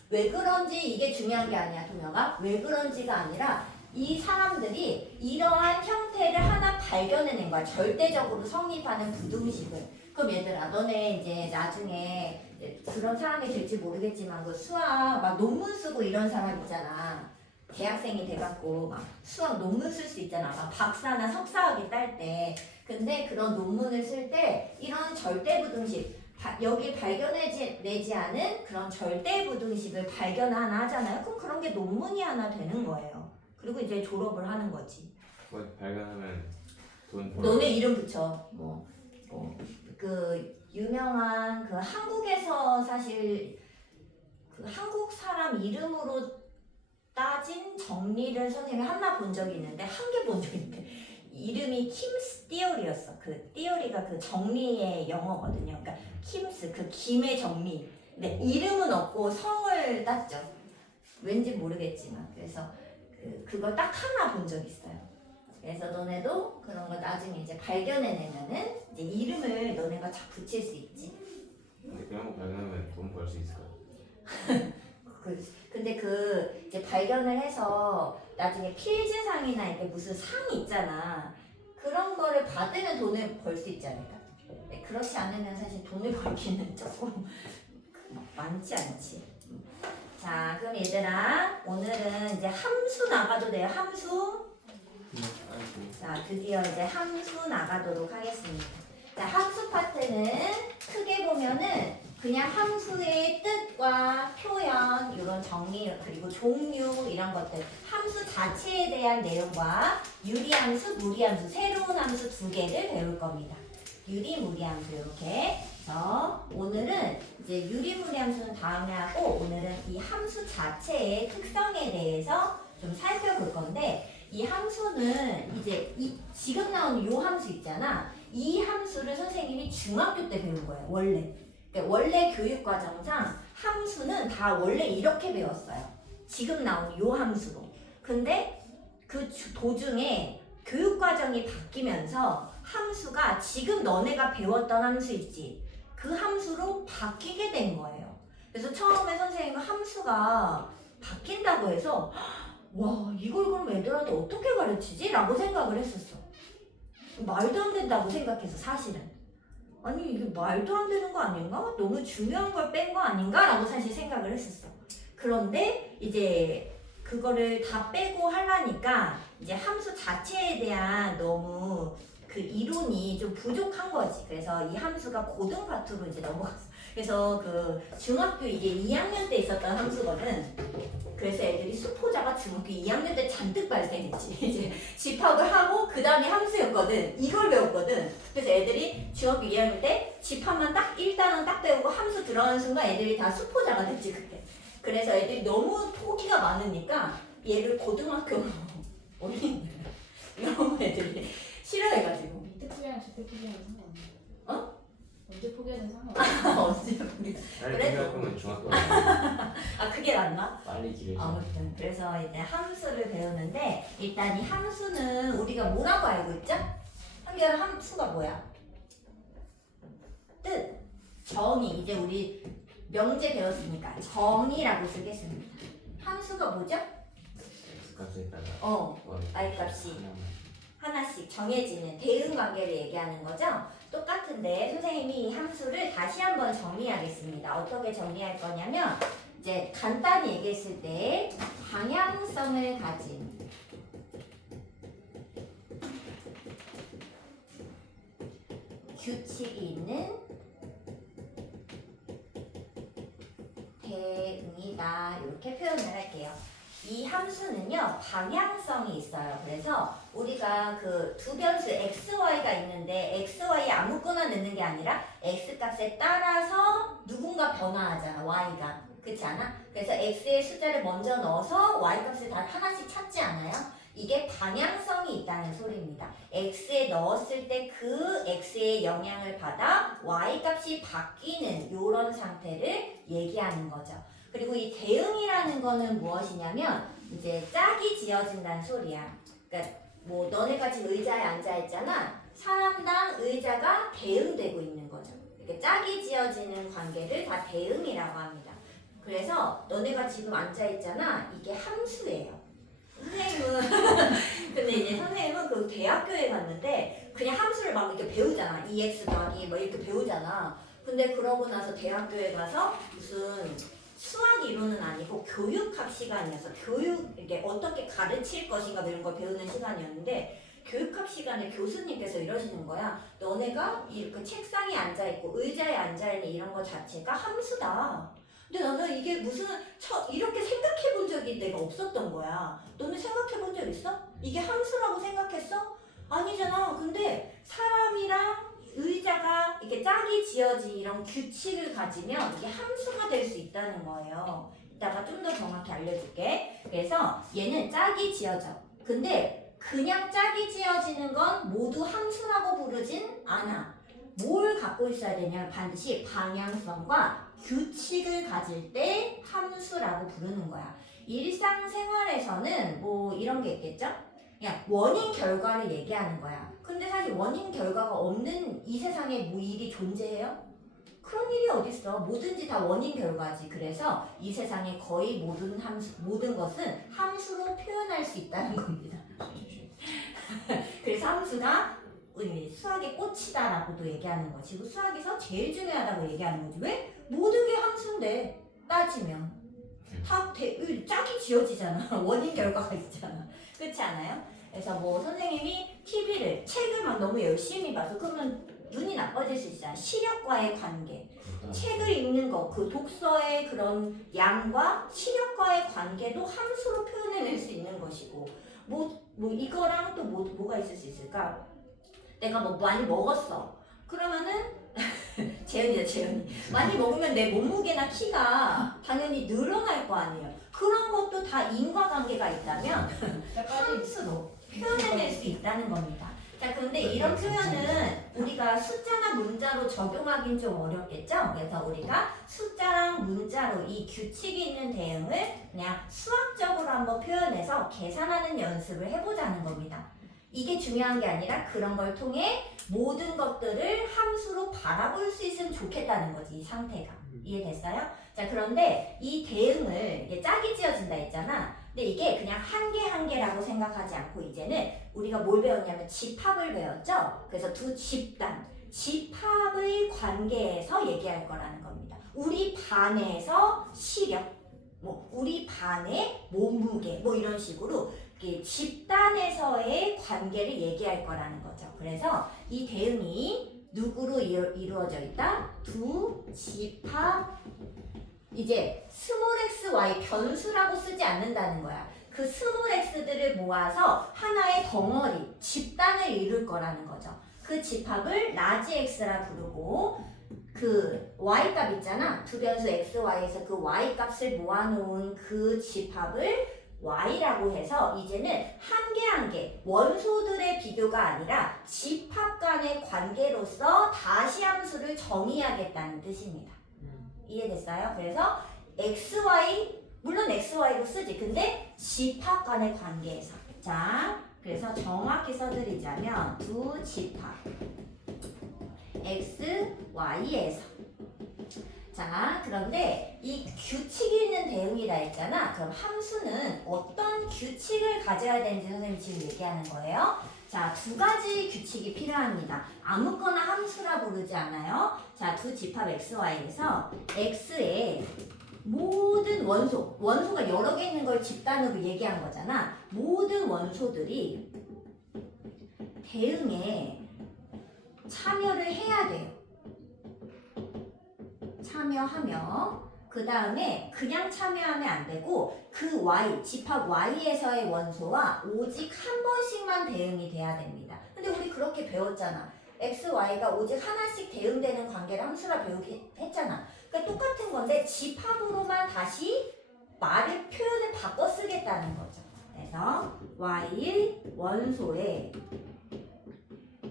왜 그런지 이게 중요한 게 아니야. 동혁아. 왜 그런지가 아니라 이 사람들이 이러한 형태를 하나 발견해낸 거야. 절대적으로 성립하는 부등식을. 그럼 얘들아 너네 이제 나중에 그런 사람이 될지 모르겠지만 그 수학 막 논문 쓰고 이런 사람 있잖아. 대학생이 돼갖고 막 수학 논문 쓸 수 있잖아. 막 박사나 석사학위 딸 때. 근데 그런 논문을 쓸 때 이런 절대부등식 여기 발견내지 않은 그런 절대부등식을 발견 하나 하잖아요. 그럼 그런 게 논문이 하나 되는 거예요. 그리고 이제 졸업을 하는 거지. 그거 발견하면 돈 벌어. 너네 이름 붙여. 유명한 한국에서 사실 한국 사람 이름으로 따진 정리를 선생님이 하나 본 적이 있는데 한 개 본 적이 있는데 이름이 킴스 띠어리였어. 그 띠어리가 그 정리의 영어거든요. 그러니까 킴스 김의 정리. 근데 이름은 없고 성을 땄죠. 왠지 모르겠지만 그래서 그거 딱 하나 본 적 있어요. 그래서 너네도 그런 거 나중에 이제 발견해내면은 이제 이름을 너네가 다 붙일 수 있지. 근데 그런 거 발견하면 돈 벌 수 있을까요? 근데 이제 발견을 해서 나중에 필즈상이나 이렇게 무슨 상이 있잖아. 그런 거를 받으면 돈을 벌 수 있지 않을까? 네, 그렇지 않으면 사실 돈을 벌기는 조금 많지 않지. 자, 그럼 얘들아 오늘은 이제 함수 나가도 돼요. 함수. 자, 드디어 이제 함수 나가도록 하겠습니다. 자, 함수 파트는 크게 보면은 그냥 함수의 뜻과 표현, 이런 정리, 그리고 종류 이런 것들, 함수 자체에 대한 내용과 유리함수, 무리함수, 새로운 함수 두 개를 배울 겁니다. 유리, 무리함수 이렇게. 그래서 오늘은 이제 유리무리 함수는 다음에 하고 오늘은 이 함수 자체의 특성에 대해서 좀 살펴볼 건데 이 함수는 이제 지금 나온 이 함수 있잖아. 이 함수를 선생님이 중학교 때 배운 거예요. 원래. 그러니까 원래 교육과정상 함수는 다 원래 이렇게 배웠어요. 지금 나온 이 함수로. 근데 그 도중에 교육과정이 바뀌면서 함수가 지금 너네가 배웠던 함수 있지. 그 함수로 바뀌게 된 거예요. 그래서 처음에 선생님은 함수가 바뀐다고 해서 와 이걸 그럼 애들한테 어떻게 가르치지? 라고 생각을 했었어. 말도 안 된다고 생각해서 사실은. 아니 이게 말도 안 되는 거 아닌가? 너무 중요한 걸 뺀 거 아닌가? 라고 사실 생각을 했었어. 그런데 이제 그거를 다 빼고 하려니까 이제 함수 자체에 대한 너무 그 이론이 좀 부족한 거지. 그래서 이 함수가 고등 파트로 이제 넘어갔어. 그래서 그 중학교 이게 2학년 때 있었던 함수거든. 그래서 애들이 수포자가 중학교 2학년 때 잔뜩 발생했지. 이제 집합을 하고 그 다음에 함수였거든. 이걸 배웠거든. 그래서 애들이 중학교 2학년 때 집합만 딱 1단원 딱 배우고 함수 들어가는 순간 애들이 다 수포자가 됐지 그때. 그래서 애들이 너무 포기가 많으니까 얘를 고등학교로 올린 거야. 너무 애들이 싫어해가지고. 밑에 포기하는 저때 포기하는 상관없네. 어? 언제 포기하는 상관없네. 언제 포기? 빨리 그래? 포기하면 중학교 아 그게 낫나? 빨리 기르지. 아무튼 그래서 이제 함수를 배우는데 일단 이 함수는 우리가 뭐라고 알고 있죠? 한결 함수가 뭐야? 뜻, 정의. 이제 우리 명제 배웠으니까 정의라고 쓰겠습니다. 함수가 뭐죠? 값에 따라 y 값이 하나씩 정해지는 대응 관계를 얘기하는 거죠. 똑같은데 선생님이 이 함수를 다시 한번 정리하겠습니다. 어떻게 정리할 거냐면 이제 간단히 얘기했을 때 방향성을 가진 규칙이 있는 대응이다. 이렇게 표현을 할게요. 이 함수는요 방향성이 있어요. 그래서 우리가 그 두 변수 x, y가 있는데 x, y 아무거나 넣는 게 아니라 x 값에 따라서 누군가 변화하잖아. y가 그렇지 않아? 그래서 x의 숫자를 먼저 넣어서 y 값을 다 하나씩 찾지 않아요? 이게 방향성이 있다는 소리입니다. x에 넣었을 때 그 x의 영향을 받아 y 값이 바뀌는 이런 상태를 얘기하는 거죠. 그리고 이 대응이라는 거는 무엇이냐면 이제 짝이 지어진다는 소리야. 그러니까 뭐 너네가 지금 의자에 앉아 있잖아. 사람당 의자가 대응되고 있는 거죠. 이렇게 짝이 지어지는 관계를 다 대응이라고 합니다. 그래서 너네가 지금 앉아 있잖아. 이게 함수예요. 선생님은 근데 이제 선생님은 그 대학교에 갔는데 그냥 함수를 막 이렇게 배우잖아. 2x 더하기 뭐 이렇게 배우잖아. 근데 그러고 나서 대학교에 가서 무슨 수학 이론은 아니고 교육학 시간이어서 교육 이게 어떻게 가르칠 것인가 이런 걸 배우는 시간이었는데 교육학 시간에 교수님께서 이러시는 거야. 너네가 이렇게 책상에 앉아 있고 의자에 앉아 있는 이런 거 자체가 함수다. 근데 나는 이게 무슨 이렇게 생각해 본 적이 내가 없었던 거야. 너는 생각해 본 적 있어? 이게 함수라고 생각했어? 아니잖아. 근데 사람이랑 의자가 이렇게 짝이 지어진 이런 규칙을 가지면 이게 함수가 될 수 있다는 거예요. 이따가 좀 더 정확히 알려줄게. 그래서 얘는 짝이 지어져. 근데 그냥 짝이 지어지는 건 모두 함수라고 부르진 않아. 뭘 갖고 있어야 되냐면 반드시 방향성과 규칙을 가질 때 함수라고 부르는 거야. 일상생활에서는 뭐 이런 게 있겠죠? 그냥 원인 결과를 얘기하는 거야. 근데 사실 원인 결과가 없는 이 세상에 뭐 일이 존재해요? 그런 일이 어딨어. 뭐든지 다 원인 결과지. 그래서 이 세상에 거의 모든 것은 함수로 표현할 수 있다는 겁니다. 그래서 함수가 수학의 꽃이다라고도 얘기하는 거지. 수학에서 제일 중요하다고 얘기하는 거지. 왜? 모든 게 함수인데 따지면 짝이 지어지잖아. 원인 결과가 있잖아. 그렇지 않아요? 그래서 뭐 선생님이 책을 막 너무 열심히 봐서 그러면 눈이 나빠질 수 있잖아. 시력과의 관계. 책을 읽는 거, 그 독서의 그런 양과 시력과의 관계도 함수로 표현해낼 수 있는 것이고 뭐 이거랑 또 뭐가 있을 수 있을까? 내가 뭐 많이 먹었어. 그러면은 재현이다 재현이. 많이 먹으면 내 몸무게나 키가 당연히 늘어날 거 아니에요. 그런 것도 다 인과관계가 있다면 함수로 표현해낼 수 있다는 겁니다. 자, 그런데 이런 표현은 우리가 숫자나 문자로 적용하기는 좀 어렵겠죠? 그래서 우리가 숫자랑 문자로 이 규칙이 있는 대응을 그냥 수학적으로 한번 표현해서 계산하는 연습을 해보자는 겁니다. 이게 중요한 게 아니라 그런 걸 통해 모든 것들을 함수로 바라볼 수 있으면 좋겠다는 거지, 이 상태가. 이해됐어요? 자, 그런데 이 대응을 이게 짝이 지어진다 했잖아. 근데 이게 그냥 한 개 한 개라고 생각하지 않고 이제는 우리가 뭘 배웠냐면 집합을 배웠죠? 그래서 두 집단, 집합의 관계에서 얘기할 거라는 겁니다. 우리 반에서 시력, 뭐 우리 반의 몸무게, 뭐 이런 식으로 이렇게 집단에서의 관계를 얘기할 거라는 거죠. 그래서 이 대응이 누구로 이루어져 있다? 두 집합. 이제 스몰 x, y 변수라고 쓰지 않는다는 거야. 그 스몰 x들을 모아서 하나의 덩어리, 집단을 이룰 거라는 거죠. 그 집합을 라지 x라 부르고 그 y 값 있잖아. 두 변수 x, y에서 그 y 값을 모아놓은 그 집합을 y라고 해서 이제는 한 개 한 개 원소들의 비교가 아니라 집합 간의 관계로서 다시 함수를 정의하겠다는 뜻입니다. 이해됐어요? 그래서 xy 물론 xy로 쓰지. 근데 집합 간의 관계에서. 자, 그래서 정확히 써드리자면 두 집합 x, y에서. 자, 그런데 이 규칙이 있는 대응이라 했잖아. 그럼 함수는 어떤 규칙을 가져야 되는지 선생님이 지금 얘기하는 거예요. 자, 두 가지 규칙이 필요합니다. 아무거나 함수라 부르지 않아요. 자, 두 집합 x, y에서 x의 모든 원소가 여러 개 있는 걸 집단으로 얘기한 거잖아. 모든 원소들이 대응에 참여를 해야 돼요. 참여하며 그 다음에 그냥 참여하면 안 되고 그 y, 집합 y에서의 원소와 오직 한 번씩만 대응이 돼야 됩니다. 근데 우리 그렇게 배웠잖아. x, y가 오직 하나씩 대응되는 관계를 함수라 배우긴 했잖아. 그러니까 똑같은 건데 집합으로만 다시 표현을 바꿔 쓰겠다는 거죠. 그래서 y의 원소에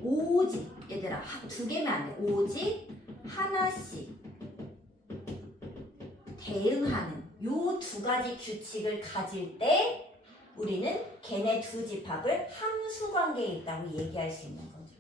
오직, 얘들아 두 개면 안 돼. 오직 하나씩 대응하는 요 두 가지 규칙을 가질 때 우리는 걔네 두 집합을 함수 관계에 있다고 얘기할 수 있는 거죠.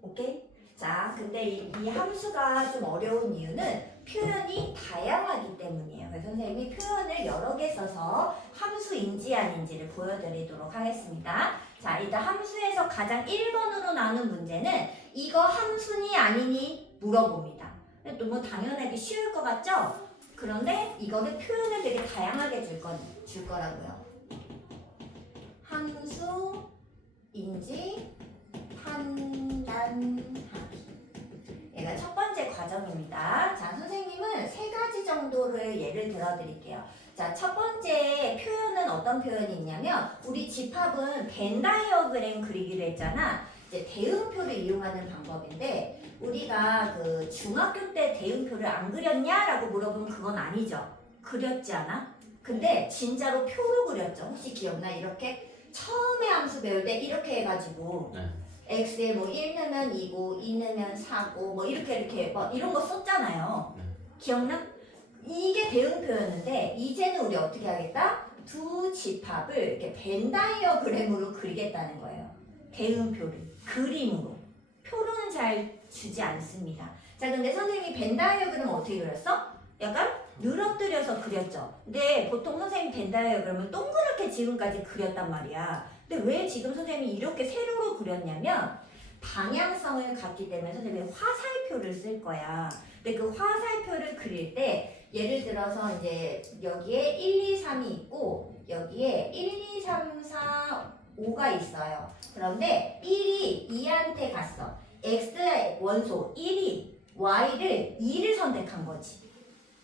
오케이? 자, 근데 이 함수가 좀 어려운 이유는 표현이 다양하기 때문이에요. 그래서 선생님이 표현을 여러 개 써서 함수인지 아닌지를 보여드리도록 하겠습니다. 자, 일단 함수에서 가장 1번으로 나오는 문제는 이거 함수니 아니니 물어봅니다. 너무 당연하게 쉬울 것 같죠? 그런데 이거를 표현을 되게 다양하게 줄 거라고요. 함수인지 판단하기. 얘가 첫 번째 과정입니다. 자, 선생님은 세 가지 정도를 예를 들어 드릴게요. 자, 첫 번째 표현은 어떤 표현이 있냐면 우리 집합은 벤 다이어그램 그리기로 했잖아. 이제 대응표를 이용하는 방법인데 우리가 그 중학교 때 대응표를 안 그렸냐라고 물어보면 그건 아니죠. 그렸지 않아? 근데 진짜로 표로 그렸죠. 혹시 기억나? 이렇게 처음에 함수 배울 때 이렇게 해가지고 x에 뭐 1 넣으면 2고 2 넣으면 4고 뭐 이렇게 뭐 이런 거 썼잖아요. 기억나? 이게 대응표였는데 이제는 우리 어떻게 하겠다? 두 집합을 이렇게 벤 다이어그램으로 그리겠다는 거예요. 대응표를 그림으로. 표로는 잘 주지 않습니다. 자, 근데 선생님이 벤 다이어그램은 어떻게 그렸어? 약간 늘어뜨려서 그렸죠. 근데 보통 선생님 벤 다이어그램은 동그랗게 지금까지 그렸단 말이야. 근데 왜 지금 선생님이 이렇게 세로로 그렸냐면 방향성을 갖기 때문에 선생님이 화살표를 쓸 거야. 근데 그 화살표를 그릴 때 예를 들어서 이제 여기에 1, 2, 3이 있고 여기에 1, 2, 3, 4, 5가 있어요. 그런데 1이 2한테 갔어. x의 원소 1이 y를 2를 선택한 거지.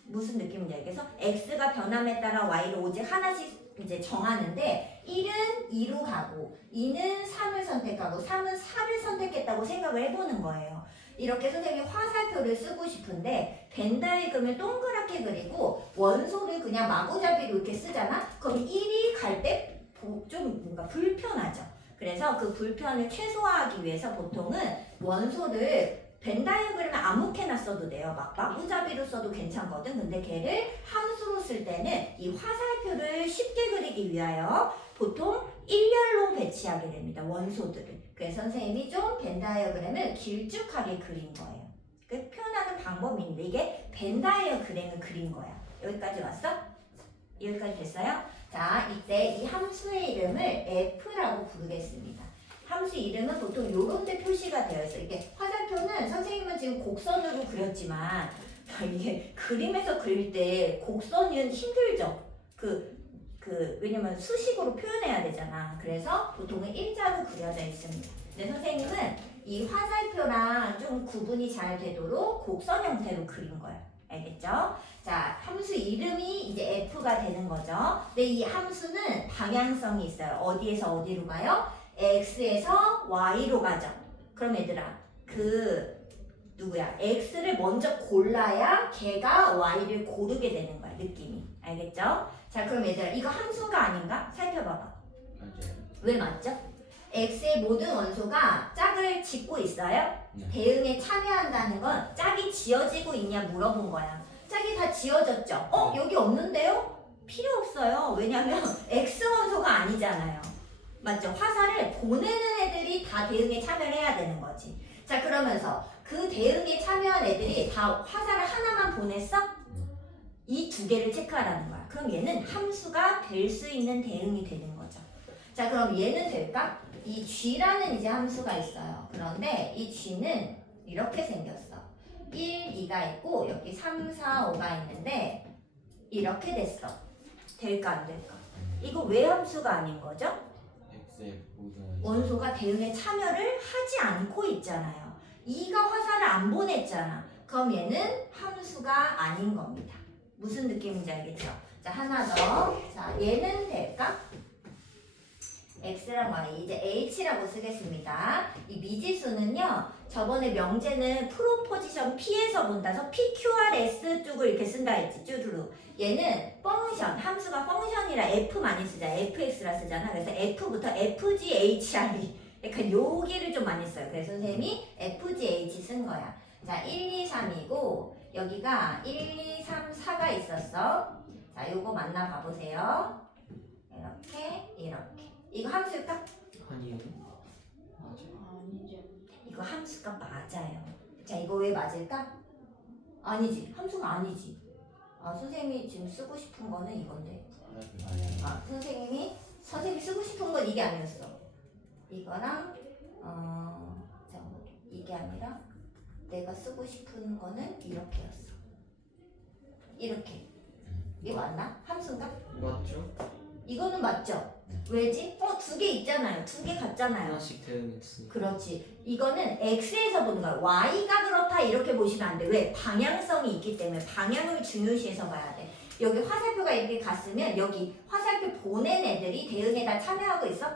무슨 느낌인지 알겠어? x가 변함에 따라 y를 오직 하나씩 이제 정하는데 1은 2로 가고 2는 3을 선택하고 3은 4를 선택했다고 생각을 해보는 거예요. 이렇게 선생님이 화살표를 쓰고 싶은데 벤 다이어그램을 동그랗게 그리고 원소를 그냥 마구잡이로 이렇게 쓰잖아? 그럼 1이 갈 때 좀 뭔가 불편하죠. 그래서 그 불편을 최소화하기 위해서 보통은 원소를 벤 다이어그램에 아무렇게나 써도 돼요. 막 마구잡이로 써도 괜찮거든. 근데 걔를 함수로 쓸 때는 이 화살표를 쉽게 그리기 위하여 보통 일렬로 배치하게 됩니다. 원소들을. 그래서 선생님이 좀 벤 다이어그램을 길쭉하게 그린 거예요. 그 표현하는 방법이 있는데 이게 벤 다이어그램을 그린 거야. 여기까지 왔어? 여기까지 됐어요? 자, 이때 이 함수의 이름을 f라고 부르겠습니다. 함수 이름은 보통 요런 데 표시가 되어 있어요. 이게 화살표는 선생님은 지금 곡선으로 그렸지만 이게 그림에서 그릴 때 곡선은 힘들죠. 왜냐면 수식으로 표현해야 되잖아. 그래서 보통은 일자로 그려져 있습니다. 근데 선생님은 이 화살표랑 좀 구분이 잘 되도록 곡선 형태로 그린 거예요. 알겠죠? 자, 함수 이름이 이제 f가 되는 거죠. 근데 이 함수는 방향성이 있어요. 어디에서 어디로 가요? x에서 y로 가죠. 그럼 얘들아, x를 먼저 골라야 걔가 y를 고르게 되는 거야, 느낌이. 알겠죠? 자, 그럼 얘들아, 이거 함수가 아닌가? 살펴봐봐. 맞아요. 왜 맞죠? x의 모든 원소가 짝을 짓고 있어요? 네. 대응에 참여한다는 건 짝이 지어지고 있냐 물어본 거야. 짝이 다 지어졌죠? 여기 없는데요? 필요 없어요. 왜냐면 x 원소가 아니잖아요. 맞죠? 화살을 보내는 애들이 다 대응에 참여를 해야 되는 거지. 자, 그러면서 그 대응에 참여한 애들이 다 화살을 하나만 보냈어? 이 두 개를 체크하라는 거야. 그럼 얘는 함수가 될 수 있는 대응이 되는 거죠. 자, 그럼 얘는 될까? 이 g라는 이제 함수가 있어요. 그런데 이 g는 이렇게 생겼어. 1, 2가 있고 여기 3, 4, 5가 있는데 이렇게 됐어. 될까 안 될까? 이거 왜 함수가 아닌 거죠? X의 모든 원소가 대응에 참여를 하지 않고 있잖아요. 2가 화살을 안 보냈잖아. 그럼 얘는 함수가 아닌 겁니다. 무슨 느낌인지 알겠죠? 자, 하나 더. 자, 얘는 될까? x랑 y, 이제 h라고 쓰겠습니다. 이 미지수는요, 저번에 명제는 프로포지션 p에서 본다서 pqrs 쪽을 이렇게 쓴다 했지, 쭈루루. 얘는 펑션, 함수가 펑션이라 f 많이 쓰잖아. fx라 쓰잖아. 그래서 f부터 fghr이 약간 여기를 좀 많이 써요. 그래서 선생님이 fgh 쓴 거야. 자, 1, 2, 3이고 여기가 1, 2, 3, 4가 있었어. 자, 요거 만나 봐보세요. 이렇게. 이거 함수일까? 아니요. 맞아. 아니죠. 이거 함수가 맞아요. 자, 이거 왜 맞을까? 아니지. 함수가 아니지. 선생님이 지금 쓰고 싶은 거는 이건데. 아니야. 선생님이 쓰고 싶은 건 이게 아니었어. 이거랑 잠깐만. 이게 아니라 내가 쓰고 싶은 거는 이렇게였어. 이렇게. 이거 맞나? 함수인가? 맞죠? 이거는 맞죠? 왜지? 두 개 있잖아요. 두 개 같잖아요. 하나씩 대응했으니까. 그렇지. 이거는 x에서 보는 거야. y가 그렇다 이렇게 보시면 안 돼. 왜? 방향성이 있기 때문에 방향을 중요시해서 봐야 돼. 여기 화살표가 이렇게 갔으면 여기 화살표 보낸 애들이 대응에 다 참여하고 있어?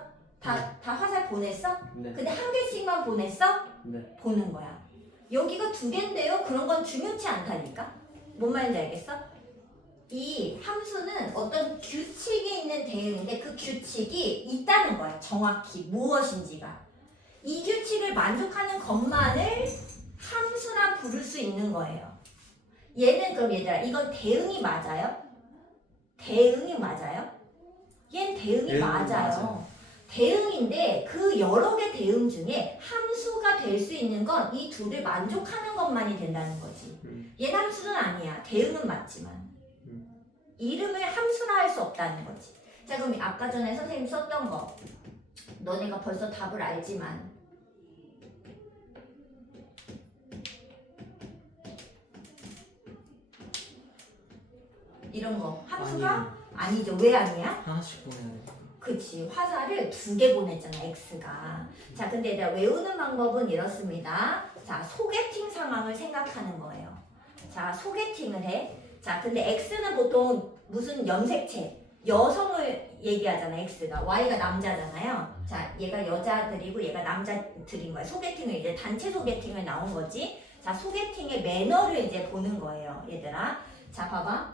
다 화살 보냈어? 네. 근데 한 개씩만 보냈어? 네. 보는 거야. 여기가 두 개인데요? 그런 건 중요치 않다니까? 뭔 말인지 알겠어? 이 함수는 어떤 규칙이 있는 대응인데 그 규칙이 있다는 거야. 정확히 무엇인지가. 이 규칙을 만족하는 것만을 함수라 부를 수 있는 거예요. 얘는 그럼 얘들아 이건 대응이 맞아요? 대응이 맞아요? 얘는 대응이 맞아요. 대응인데 그 여러 개 대응 중에 함수가 될 수 있는 건 이 둘을 만족하는 것만이 된다는 거지. 얘는 함수는 아니야. 대응은 맞지만. 이름을 함수라 할 수 없다는 거지. 자, 그럼 아까 전에 선생님 썼던 거 너네가 벌써 답을 알지만 이런 거 함수가 아니죠. 왜 아니야? 하나씩 보내야 돼. 그치. 화살을 두 개 보냈잖아, x가. 자, 근데 얘들아 외우는 방법은 이렇습니다. 자, 소개팅 상황을 생각하는 거예요. 자, 소개팅을 해. 자, 근데 x는 보통 무슨 염색체, 여성을 얘기하잖아 X가. Y가 남자잖아요. 자, 얘가 여자들이고 얘가 남자들인 거야. 소개팅을 이제 단체 소개팅을 나온 거지. 자, 소개팅의 매너를 이제 보는 거예요, 얘들아. 자, 봐봐.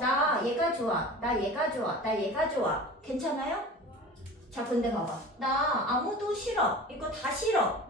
나 얘가 좋아. 나 얘가 좋아. 나 얘가 좋아. 괜찮아요? 자, 근데 봐봐. 나 아무도 싫어. 이거 다 싫어.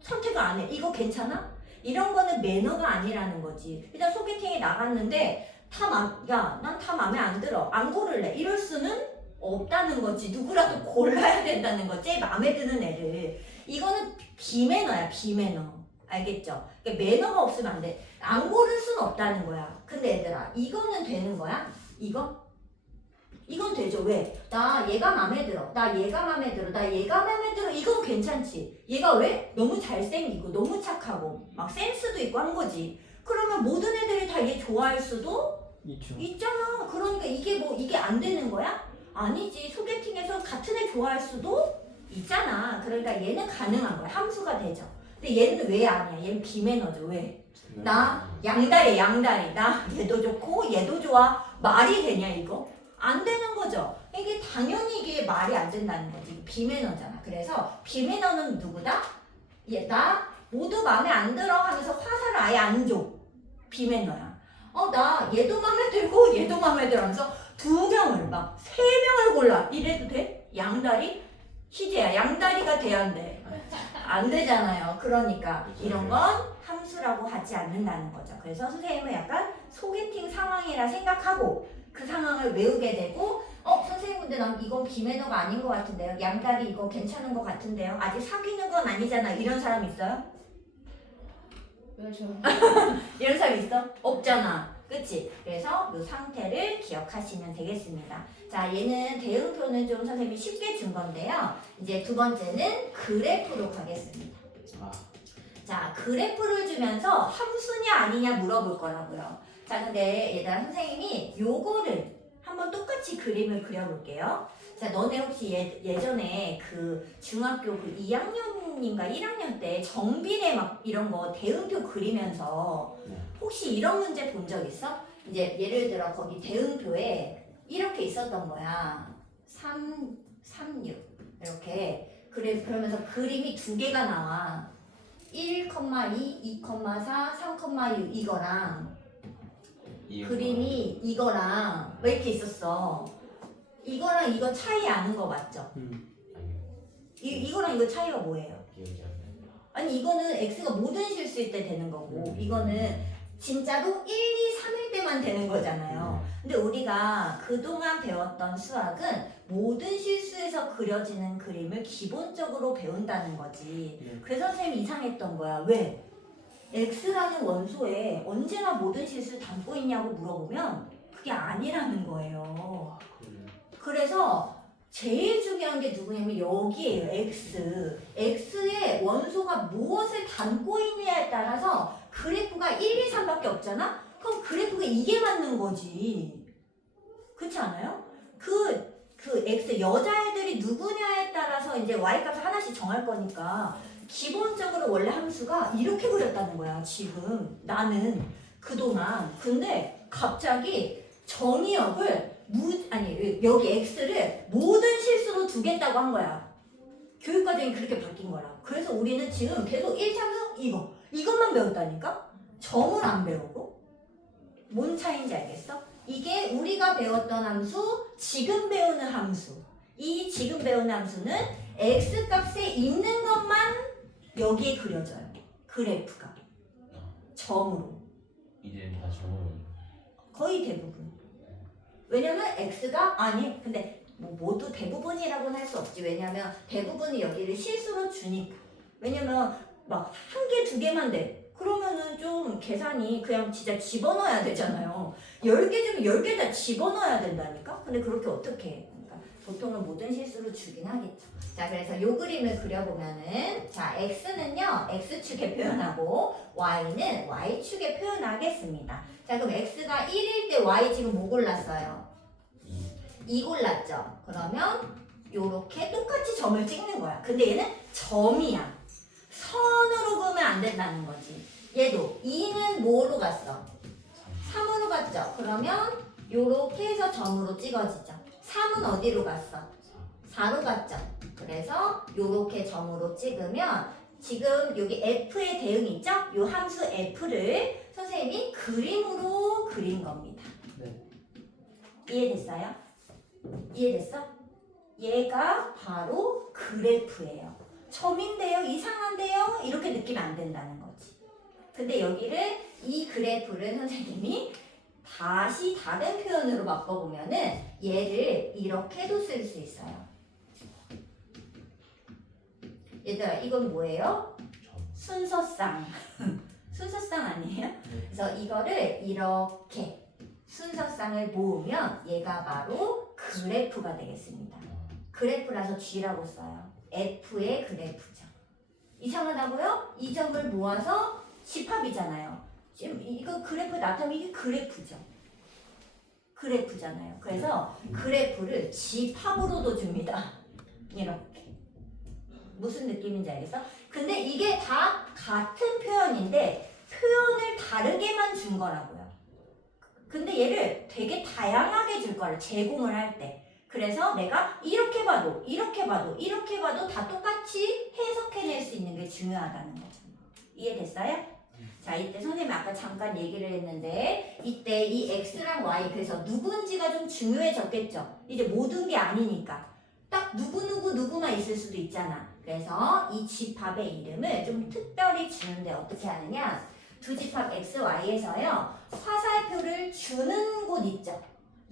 선택을 안 해. 이거 괜찮아? 이런 거는 매너가 아니라는 거지. 일단 소개팅에 나갔는데 난 다 마음에 안 들어. 안 고를래. 이럴 수는 없다는 거지. 누구라도 골라야 된다는 거지. 마음에 드는 애를. 이거는 비매너야, 비매너. 알겠죠? 그러니까 매너가 없으면 안 돼. 안 고를 수는 없다는 거야. 근데 얘들아, 이거는 되는 거야? 이건 되죠. 왜? 나 얘가 마음에 들어. 나 얘가 마음에 들어. 나 얘가 마음에 들어. 이건 괜찮지. 얘가 왜? 너무 잘생기고 너무 착하고 막 센스도 있고 한 거지. 그러면 모든 애들이 다 얘 좋아할 수도 있죠. 있잖아. 그러니까 이게 안 되는 거야? 아니지. 소개팅에서 같은 애 좋아할 수도 있잖아. 그러니까 얘는 가능한 거야. 함수가 되죠. 근데 얘는 왜 아니야? 얘는 비매너죠. 왜? 나 양다리. 나 얘도 좋고 얘도 좋아. 말이 되냐 이거? 안 되는 거죠. 이게 당연히 이게 말이 안 된다는 거지. 비매너잖아. 그래서 비매너는 누구다? 나 모두 마음에 안 들어 하면서 화살을 아예 안 줘. 비매너야. 나 얘도 마음에 들고 얘도 마음에 들어 하면서 두 명을 막 세 명을 골라. 이래도 돼? 양다리? 희재야, 양다리가 돼야 안 돼. 안 되잖아요. 그러니까 이런 건 함수라고 하지 않는다는 거죠. 그래서 선생님은 약간 소개팅 상황이라 생각하고 그 상황을 외우게 되고 선생님 근데 난 이건 비매너가 아닌 것 같은데요. 양다리 이거 괜찮은 것 같은데요. 아직 사귀는 건 아니잖아. 이런 사람 있어요? 왜 저? 이런 사람 있어? 없잖아. 그치? 그래서 이 상태를 기억하시면 되겠습니다. 자, 얘는 대응표는 좀 선생님이 쉽게 준 건데요. 이제 두 번째는 그래프로 가겠습니다. 자, 그래프를 주면서 함수냐 아니냐 물어볼 거라고요. 자, 근데 얘들아 선생님이 요거를 한번 똑같이 그림을 그려볼게요. 자, 너네 혹시 예전에 그 중학교 그 2학년인가 1학년 때 정비례 막 이런 거 대응표 그리면서 혹시 이런 문제 본 적 있어? 이제 예를 들어 거기 대응표에 이렇게 있었던 거야. 3, 6 이렇게. 그러면서 그림이 두 개가 나와. 1,2, 2,4, 3,6 이거랑 그림이 이거랑 왜 이렇게 있었어? 이거랑 이거 차이 아는 거 맞죠? 이거랑 이거 차이가 뭐예요? 아니 이거는 x가 모든 실수일 때 되는 거고 이거는 진짜로 1, 2, 3일 때만 되는 거잖아요. 근데 우리가 그동안 배웠던 수학은 모든 실수에서 그려지는 그림을 기본적으로 배운다는 거지. 그래서 선생님이 이상했던 거야. 왜? x라는 원소에 언제나 모든 실수를 담고 있냐고 물어보면 그게 아니라는 거예요. 그래서 제일 중요한 게 누구냐면 여기에요. x의 원소가 무엇을 담고 있느냐에 따라서 그래프가 1, 2, 3밖에 없잖아? 그럼 그래프가 이게 맞는 거지. 그렇지 않아요? 그 x 여자애들이 누구냐에 따라서 이제 y값을 하나씩 정할 거니까 기본적으로 원래 함수가 이렇게 그렸다는 거야. 지금 나는 그동안. 근데 갑자기 정의역을 여기 x를 모든 실수로 두겠다고 한 거야. 교육과정이 그렇게 바뀐 거라. 그래서 우리는 지금 계속 1참수 이것만 배웠다니까? 점을 안 배우고. 뭔 차이인지 알겠어? 이게 우리가 배웠던 함수, 지금 배우는 함수. 이 지금 배우는 함수는 x값에 있는 것만 여기에 그려져요. 그래프가. 점으로. 이제는 다 점으로. 거의 대부분. 왜냐면 x가 근데 뭐 모두 대부분이라고는 할 수 없지. 왜냐면 대부분이 여기를 실수로 주니까. 왜냐면 막 한 개, 두 개만 돼. 그러면은 좀 계산이 그냥 진짜 집어넣어야 되잖아요. 10개 주면 10개 다 집어넣어야 된다니까? 근데 그렇게 어떻게 해? 그러니까 보통은 모든 실수로 주긴 하겠죠. 자, 그래서 요 그림을 그려보면은 자, x는요 x축에 표현하고 y는 y축에 표현하겠습니다. 자, 그럼 x가 1일 때 y 지금 뭐 골랐어요? 2 골랐죠? 그러면 요렇게 똑같이 점을 찍는 거야. 근데 얘는 점이야. 선으로 그으면 안 된다는 거지. 얘도 2는 뭐로 갔어? 3으로 갔죠? 그러면 요렇게 해서 점으로 찍어지죠. 3은 어디로 갔어? 4로 갔죠. 그래서 요렇게 점으로 찍으면 지금 여기 f의 대응 있죠? 요 함수 f를 선생님이 그림으로 그린 겁니다. 네. 이해됐어요? 이해됐어? 얘가 바로 그래프예요. 점인데요? 이상한데요? 이렇게 느끼면 안 된다는 거지. 근데 여기를 이 그래프를 선생님이 다시 다른 표현으로 바꿔보면은 얘를 이렇게도 쓸 수 있어요. 얘들아 이건 뭐예요? 순서쌍. 순서쌍 아니에요? 그래서 이거를 이렇게 순서쌍을 모으면 얘가 바로 그래프가 되겠습니다. 그래프라서 G라고 써요. F의 그래프죠. 이상하다고요? 이 점을 모아서 집합이잖아요. 지금 이거 그래프 나타나면 이게 그래프죠. 그래프잖아요. 그래서 그래프를 집합으로도 줍니다. 이렇게. 무슨 느낌인지 알겠어? 근데 이게 다 같은 표현인데 표현을 다르게만 준 거라고요. 근데 얘를 되게 다양하게 줄 거를 제공을 할 때. 그래서 내가 이렇게 봐도 이렇게 봐도 이렇게 봐도 다 똑같이 해석해낼 수 있는 게 중요하다는 거죠. 이해됐어요? 자, 이때 선생님이 아까 잠깐 얘기를 했는데 이때 이 x랑 y 그래서 누군지가 좀 중요해졌겠죠. 이제 모든 게 아니니까 딱 누구만 있을 수도 있잖아. 그래서 이 집합의 이름을 좀 특별히 주는데 어떻게 하느냐, 두 집합 x, y에서요 화살표를 주는 곳 있죠.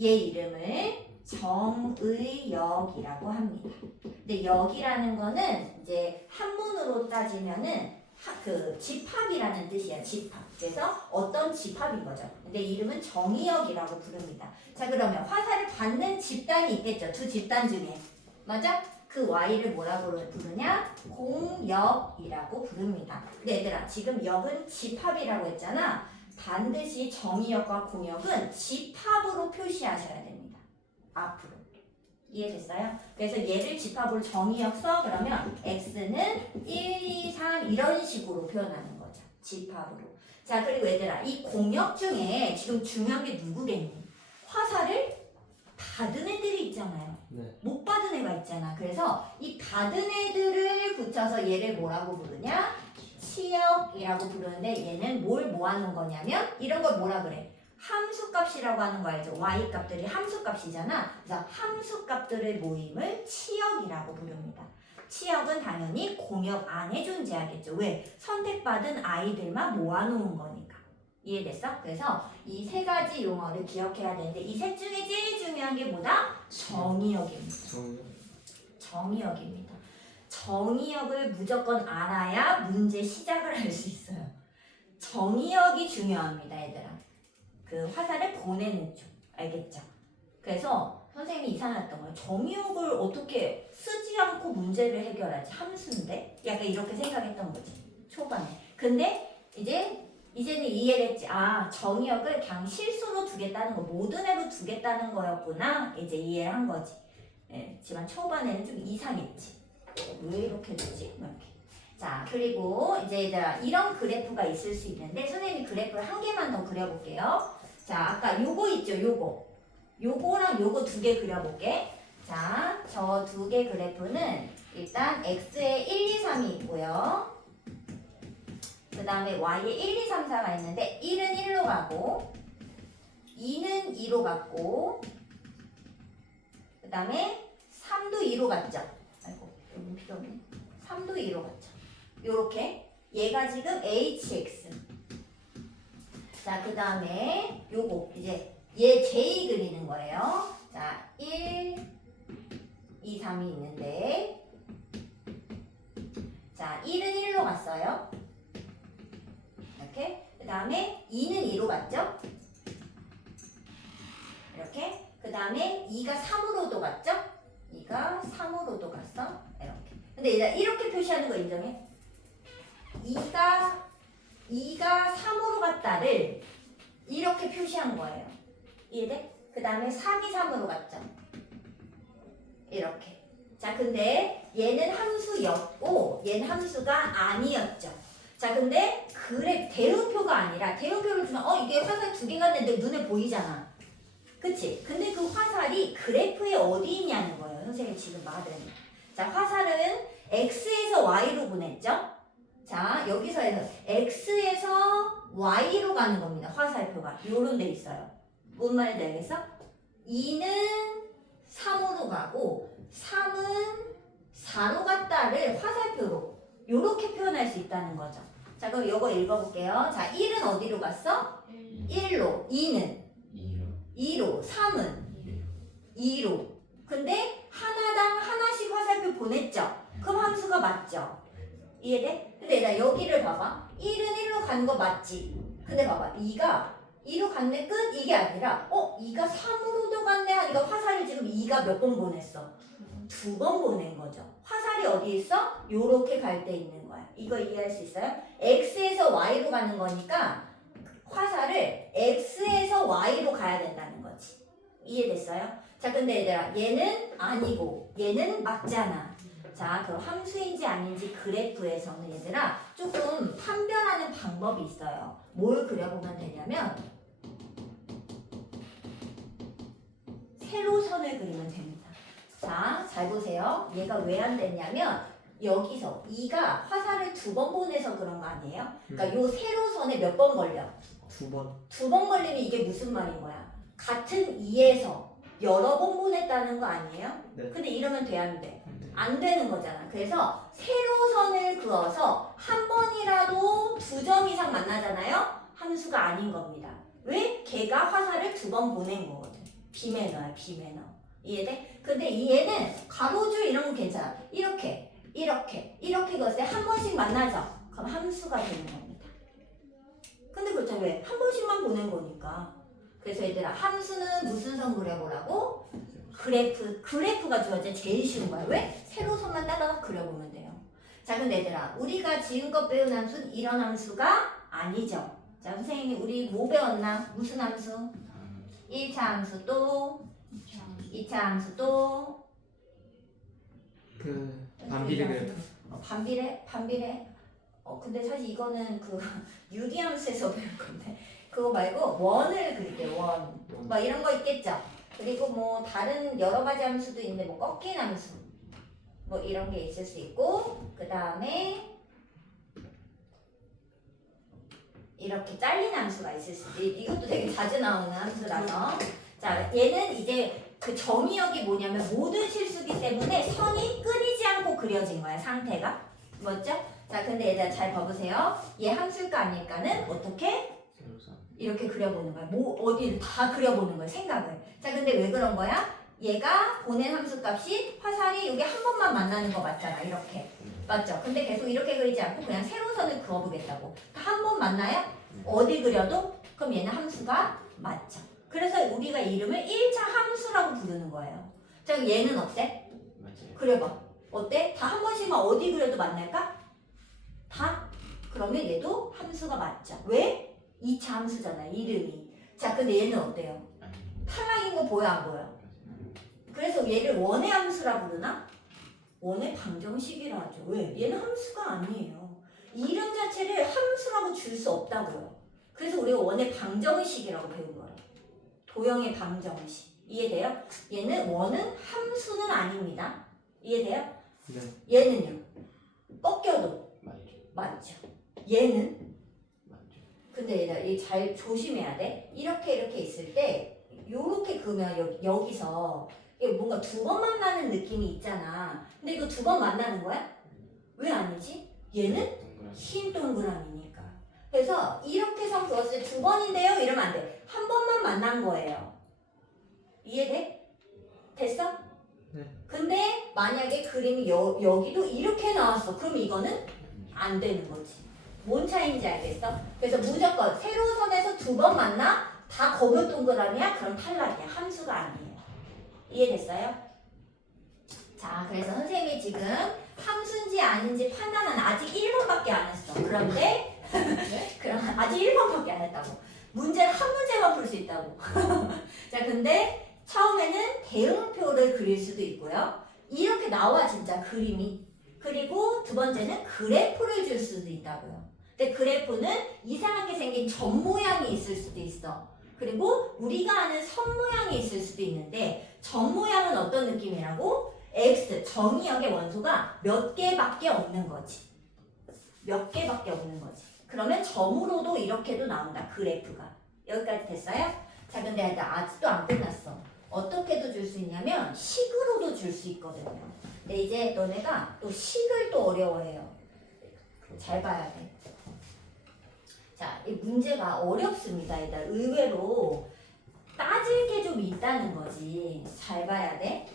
얘 이름을 정의역이라고 합니다. 근데 역이라는 거는 이제 한문으로 따지면은 그 집합이라는 뜻이야. 집합. 그래서 어떤 집합인 거죠. 근데 이름은 정의역이라고 부릅니다. 자, 그러면 화살을 받는 집단이 있겠죠. 두 집단 중에. 맞아? 그 y를 뭐라고 부르냐? 공역이라고 부릅니다. 근데 얘들아 지금 역은 집합이라고 했잖아. 반드시 정의역과 공역은 집합으로 표시하셔야 됩니다. 앞으로. 이해됐어요? 그래서 얘를 집합으로 정의역 써. 그러면 x는 1, 2, 3 이런 식으로 표현하는 거죠. 집합으로. 자, 그리고 얘들아 이 공역 중에 지금 중요한 게 누구겠니? 화살을 받은 애들이 있잖아요. 네. 못 받은 애가 있잖아. 그래서 이 받은 애들을 붙여서 얘를 뭐라고 부르냐? 치역이라고 부르는데 얘는 뭘 모아놓은 거냐면 이런 걸 뭐라 그래? 함수값이라고 하는 거 알죠? y값들이 함수값이잖아. 그래서 함수값들의 모임을 치역이라고 부릅니다. 치역은 당연히 공역 안에 존재하겠죠. 왜? 선택받은 아이들만 모아놓은 거니까. 이해됐어? 그래서 이 세 가지 용어를 기억해야 되는데 이 셋 중에 제일 중요한 게 뭐다? 정의역입니다. 정의역입니다. 정의역을 무조건 알아야 문제 시작을 할 수 있어요. 정의역이 중요합니다, 얘들아. 그 화살을 보내는 쪽. 알겠죠? 그래서 선생님이 이상했던 거예요. 정의역을 어떻게 쓰지 않고 문제를 해결하지? 함수인데? 약간 이렇게 생각했던 거지. 초반에. 근데 이제는 이해됐지. 아, 정의역을 그냥 실수로 두겠다는 거, 모든 애로 두겠다는 거였구나. 이제 이해한 거지. 예, 하지만 초반에는 좀 이상했지. 왜 이렇게 되지? 이렇게. 자, 그리고 이제 얘들아 이런 그래프가 있을 수 있는데 선생님이 그래프를 한 개만 더 그려볼게요. 자, 아까 요거 있죠, 요거랑 요거 두 개 그려볼게. 자, 저 두 개 그래프는 일단 x에 1, 2, 3이 있고요. 그 다음에 y에 1, 2, 3, 4가 있는데 1은 1로 가고 2는 2로 갔고 그 다음에 3도 2로 갔죠. 아이고, 여기 필요 없네. 3도 2로 갔죠. 요렇게 얘가 지금 hx. 자, 그 다음에 요거 이제 얘 j 그리는 거예요. 자, 1, 2, 3이 있는데 자, 1은 1로 갔어요. 이렇게. 그 다음에 2는 2로 갔죠? 이렇게. 그 다음에 2가 3으로도 갔죠? 2가 3으로도 갔어. 이렇게. 근데 이렇게 표시하는 거 인정해? 2가 3으로 갔다를 이렇게 표시한 거예요. 이해돼? 그 다음에 3이 3으로 갔죠? 이렇게. 자, 근데 얘는 함수였고 얘는 함수가 아니었죠. 자, 근데 대응표가 아니라 대응표를 주면 이게 화살 두 개 갔는데 눈에 보이잖아. 그치? 근데 그 화살이 그래프에 어디 있냐는 거예요. 선생님 지금 말은. 자, 화살은 x에서 y로 보냈죠? 자, 여기서 해서 x에서 y로 가는 겁니다. 화살표가. 요런 데 있어요. 뭔 말인지 알겠어? 2는 3으로 가고 3은 4로 갔다를 화살표로 요렇게 표현할 수 있다는 거죠. 자, 그럼 요거 읽어볼게요. 자, 1은 어디로 갔어? 1로. 2는 2로. 3은 2로. 근데 하나당 하나씩 화살표 보냈죠? 그럼 함수가 맞죠? 이해돼? 근데 나 여기를 봐봐. 1은 1로 간 거 맞지? 근데 봐봐. 2가 2로 갔네 끝? 이게 아니라 2가 3으로도 갔네 하니까 화살을 지금 2가 몇 번 보냈어? 2번 보낸 거죠. 화살이 어디 있어? 요렇게 갈 때 있는 거야. 이거 이해할 수 있어요? x에서 y로 가는 거니까 화살을 x에서 y로 가야 된다는 거지. 이해됐어요? 자, 근데 얘들아 얘는 아니고 얘는 맞잖아. 자, 그럼 함수인지 아닌지 그래프에서는 얘들아 조금 판별하는 방법이 있어요. 뭘 그려보면 되냐면 세로선을 그리면 됩니다. 자, 잘 보세요. 얘가 왜 안 됐냐면 여기서 2가 화살을 2번 보내서 그런 거 아니에요? 그러니까 요 세로선에 몇 번 걸려? 2번. 2번 걸리면 이게 무슨 말인 거야? 같은 2에서 여러 번 보냈다는 거 아니에요? 네. 근데 이러면 돼, 안 돼? 안 돼. 안 되는 거잖아. 그래서 세로선을 그어서 한 번이라도 2점 이상 만나잖아요? 함수가 아닌 겁니다. 왜? 걔가 화살을 2번 보낸 거거든. 비매너야, 비매너. 이해돼? 근데 이 얘는 가로줄 이런 건 괜찮아. 이렇게 그었을 때 한 번씩 만나죠? 그럼 함수가 되는 겁니다. 근데 그렇죠. 왜? 한 번씩만 보낸 거니까. 그래서 얘들아 함수는 무슨 선 그려보라고? 그래프가 주어진 제일 쉬운 거야. 왜? 세로선만 따다가 그려보면 돼요. 자, 근데 얘들아 우리가 지금껏 배운 함수는 이런 함수가 아니죠. 자, 선생님이 우리 뭐 배웠나? 무슨 함수? 1차 함수 또 2차 함수 또 그 반비례 그래프. 반비례. 근데 사실 이거는 그 유기함수에서 배울 건데 그거 말고 원을 그릴게요. 원. 뭐 이런 거 있겠죠. 그리고 뭐 다른 여러 가지 함수도 있는데 뭐 꺾인 함수 뭐 이런 게 있을 수 있고 그 다음에 이렇게 잘린 함수가 있을 수 있지. 이것도 되게 자주 나오는 함수라서 자 얘는 이제 그 정의역이 뭐냐면 모든 실수기 때문에 선이 끊이지 않고 그려진 거야. 상태가 맞죠? 자 근데 얘들아 잘 봐보세요. 얘 함수일까 아닐까는 어떻게? 이렇게 그려보는 거야. 뭐 어디를 다 그려보는 거야. 생각을. 자 근데 왜 그런 거야? 얘가 보낸 함수 값이 화살이 여기 한 번만 만나는 거 맞잖아. 이렇게 맞죠? 근데 계속 이렇게 그리지 않고 그냥 세로선을 그어보겠다고. 한 번 만나요? 어디 그려도? 그럼 얘는 함수가 맞죠. 그래서 우리가 이름을 1차 함수라고 부르는 거예요. 자 그럼 얘는 어때? 그려봐. 어때? 다 한 번씩만 어디 그려도 만날까? 다? 그러면 얘도 함수가 맞죠. 왜? 2차 함수잖아. 이름이. 자 근데 얘는 어때요? 탈락인 거 보여 안 보여? 그래서 얘를 원의 함수라 부르나? 원의 방정식이라 하죠. 왜? 얘는 함수가 아니에요. 이름 자체를 함수라고 줄 수 없다고요. 그래서 우리가 원의 방정식이라고 배운 거예요. 도형의 방정식. 이해돼요? 얘는 원은 함수는 아닙니다. 이해돼요? 네. 얘는요? 꺾여도 맞죠. 얘는? 근데 얘들아 이 잘 조심해야 돼. 이렇게 있을 때 요렇게 그으면 여기서 이게 뭔가 2번 만나는 느낌이 있잖아. 근데 이거 2번 만나는 거야? 왜 아니지? 얘는 흰 동그라미니까. 그래서 이렇게 선 그었을 때 2번인데요? 이러면 안 돼. 한 번만 만난 거예요. 이해돼? 됐어? 네. 근데 만약에 그림이 여기도 이렇게 나왔어. 그럼 이거는 안 되는 거지. 뭔 차이인지 알겠어? 그래서 무조건 세로선에서 2번 만나? 다 검은 동그라미야? 그럼 탈락이야. 함수가 아니에요. 이해됐어요? 자, 그래서 선생님이 지금 함수인지 아닌지 판단은 아직 1번밖에 안 했어. 그런데 그럼 아직 1번밖에 안 했다고. 문제는 한 문제만 풀 수 있다고. 자, 근데 처음에는 대응표를 그릴 수도 있고요. 이렇게 나와 진짜 그림이. 그리고 두 번째는 그래프를 줄 수도 있다고요. 근데 그래프는 이상하게 생긴 점 모양이 있을 수도 있어. 그리고 우리가 아는 선 모양이 있을 수도 있는데 점 모양은 어떤 느낌이라고? x 정의역의 원소가 몇 개밖에 없는 거지. 몇 개밖에 없는 거지. 그러면 점으로도 이렇게도 나온다. 그래프가. 여기까지 됐어요? 자, 근데 아직도 안 끝났어. 어떻게도 줄 수 있냐면 식으로도 줄 수 있거든요. 근데 이제 너네가 또 식을 또 어려워해요. 잘 봐야 돼. 자, 이 문제가 어렵습니다. 일단 의외로 따질 게 좀 있다는 거지. 잘 봐야 돼.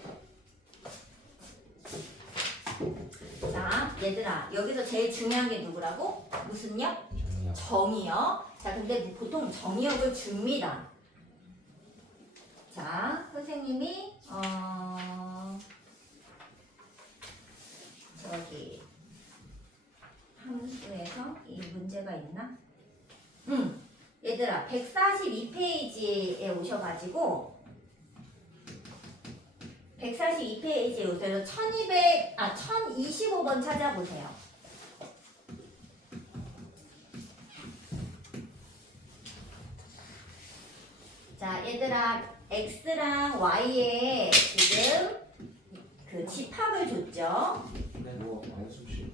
자, 얘들아, 여기서 제일 중요한 게 누구라고? 무슨 역? 정리요. 정의역. 자, 근데 보통 정의역을 줍니다. 자, 선생님이 저기 함수에서 이 문제가 있나? 얘들아, 142페이지에 오셔가지고 142페이지에 오셔서 1025번 찾아보세요. 자, 얘들아, x랑 y에 지금 그 집합을 줬죠. 뭐 안수시.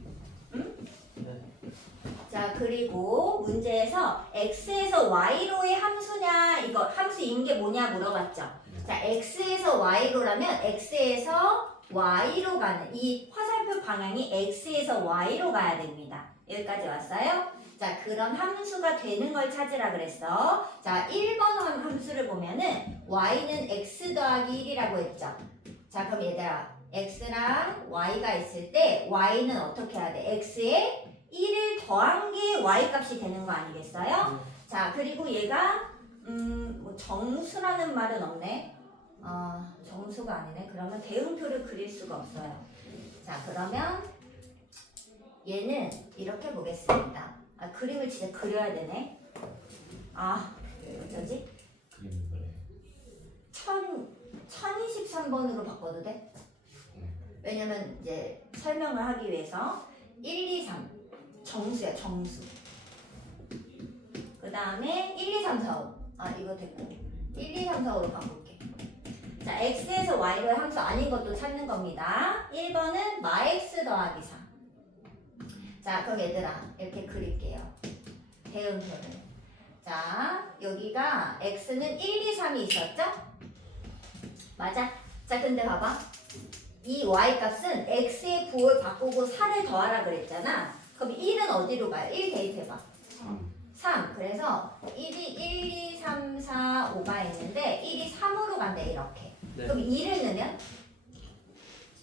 자, 그리고 문제에서 x에서 y로의 함수냐, 이거 함수인 게 뭐냐 물어봤죠. 자, x에서 y로라면 x에서 y로 가는 이 화살표 방향이 x에서 y로 가야 됩니다. 여기까지 왔어요? 자, 그런 함수가 되는 걸 찾으라 그랬어. 자, 1번 함수를 보면은 y는 x 더하기 1이라고 했죠. 자, 그럼 얘들아, x랑 y가 있을 때 y는 어떻게 해야 돼? x에 1을 더한 게 y 값이 되는 거 아니겠어요? 자, 그리고 얘가 뭐 정수라는 말은 없네. 정수가 아니네. 그러면 대응표를 그릴 수가 없어요. 자, 그러면 얘는 이렇게 보겠습니다. 그림을 진짜 그려야 되네. 어쩌지? 그림 그래. 1023번으로 바꿔도 돼? 왜냐면 이제 설명을 하기 위해서 1, 2, 3 정수야, 정수. 그 다음에 1, 2, 3, 4, 5. 이거 됐고 1, 2, 3, 4, 5로 바꿀게. 자, x에서 y로의 함수 아닌 것도 찾는 겁니다. 1번은 마x 더하기 4. 자, 그럼 얘들아, 이렇게 그릴게요. 대응표를. 자, 여기가 x는 1, 2, 3이 있었죠? 맞아? 자, 근데 봐봐. 이 y 값은 x의 부호를 바꾸고 4를 더하라 그랬잖아. 그럼 1은 어디로 가요? 1 대입해봐. 3. 그래서 1이 1, 2, 3, 4, 5가 있는데 1이 3으로 간대, 이렇게. 네. 그럼 2를 넣으면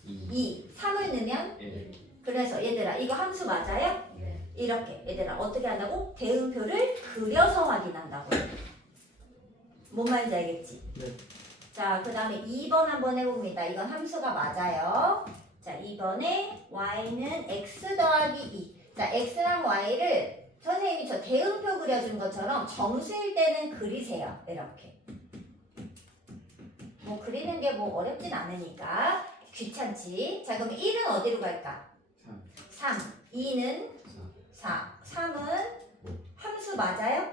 2. 2, 3을 넣으면 1. 그래서 얘들아, 이거 함수 맞아요? 네. 이렇게 얘들아 어떻게 한다고? 대응표를 그려서 확인한다고. 뭔 말인지 알겠지? 네. 자, 그 다음에 2번 한번 해봅니다. 이건 함수가 맞아요. 자, 2번에 y는 x 더하기 2. 자, x랑 y를 선생님이 저 대응표 그려준 것처럼 정수일 때는 그리세요. 이렇게. 뭐 그리는 게 뭐 어렵진 않으니까 귀찮지. 자, 그럼 1은 어디로 갈까? 3. 3. 2는 4. 3은 함수 맞아요?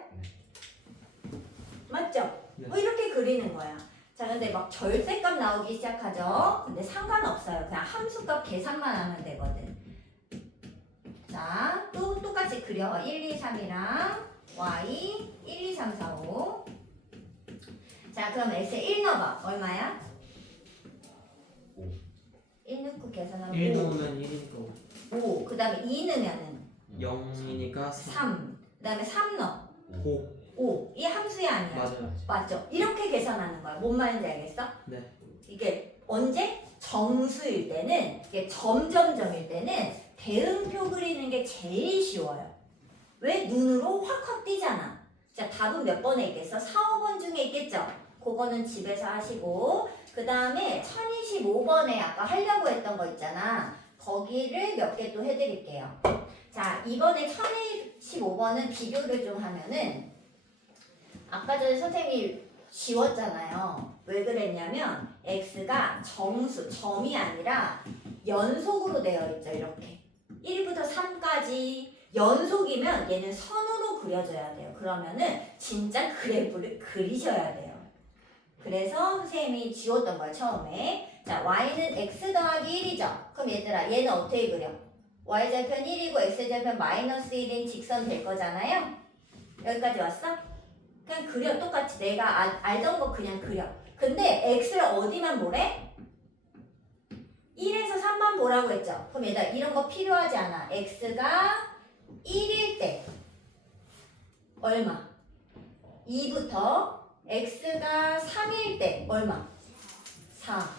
맞죠? 네. 뭐 이렇게 그리는 거야. 자, 근데 막 절대값 나오기 시작하죠? 근데 상관없어요. 그냥 함수값 계산만 하면 되거든. 자, 또 똑같이 그려. 1, 2, 3이랑 y 1, 2, 3, 4, 5. 자, 그럼 x에 1 넣어봐. 얼마야? 5. 1 넣고 계산하면 1 넣으면 1이니까 5. 그 다음에 2 넣으면은 0이니까 3. 그 다음에 3 넣어. 5. 5. 이 함수야 아니야? 맞아요. 맞죠? 이렇게 계산하는 거야. 뭔 말인지 알겠어? 네. 이게 언제? 정수일 때는, 이게 점점점일 때는 대응표 그리는 게 제일 쉬워요. 왜? 눈으로 확확 띄잖아. 자, 답은 몇 번에 있겠어? 4, 5번 중에 있겠죠? 그거는 집에서 하시고, 그 다음에 1025번에 아까 하려고 했던 거 있잖아. 거기를 몇 개 또 해드릴게요. 자, 이번에 1025번은 비교를 좀 하면은 아까 전에 선생님이 지웠잖아요. 왜 그랬냐면 x가 정수, 점이 아니라 연속으로 되어 있죠. 이렇게 1부터 3까지 연속이면 얘는 선으로 그려줘야 돼요. 그러면은 진짜 그래프를 그리셔야 돼요. 그래서 선생님이 지웠던 거야 처음에. 자, y는 x 더하기 1이죠. 그럼 얘들아 얘는 어떻게 그려? y좌편 1이고 x좌편 마이너스 1인 직선 될 거잖아요. 여기까지 왔어? 그냥 그려. 똑같이 내가 알던 거 그냥 그려. 근데 x를 어디만 보래? 1에서 3만 보라고 했죠. 그럼 얘들아 이런 거 필요하지 않아. x가 1일 때 얼마? 2부터 x가 3일 때 얼마? 4.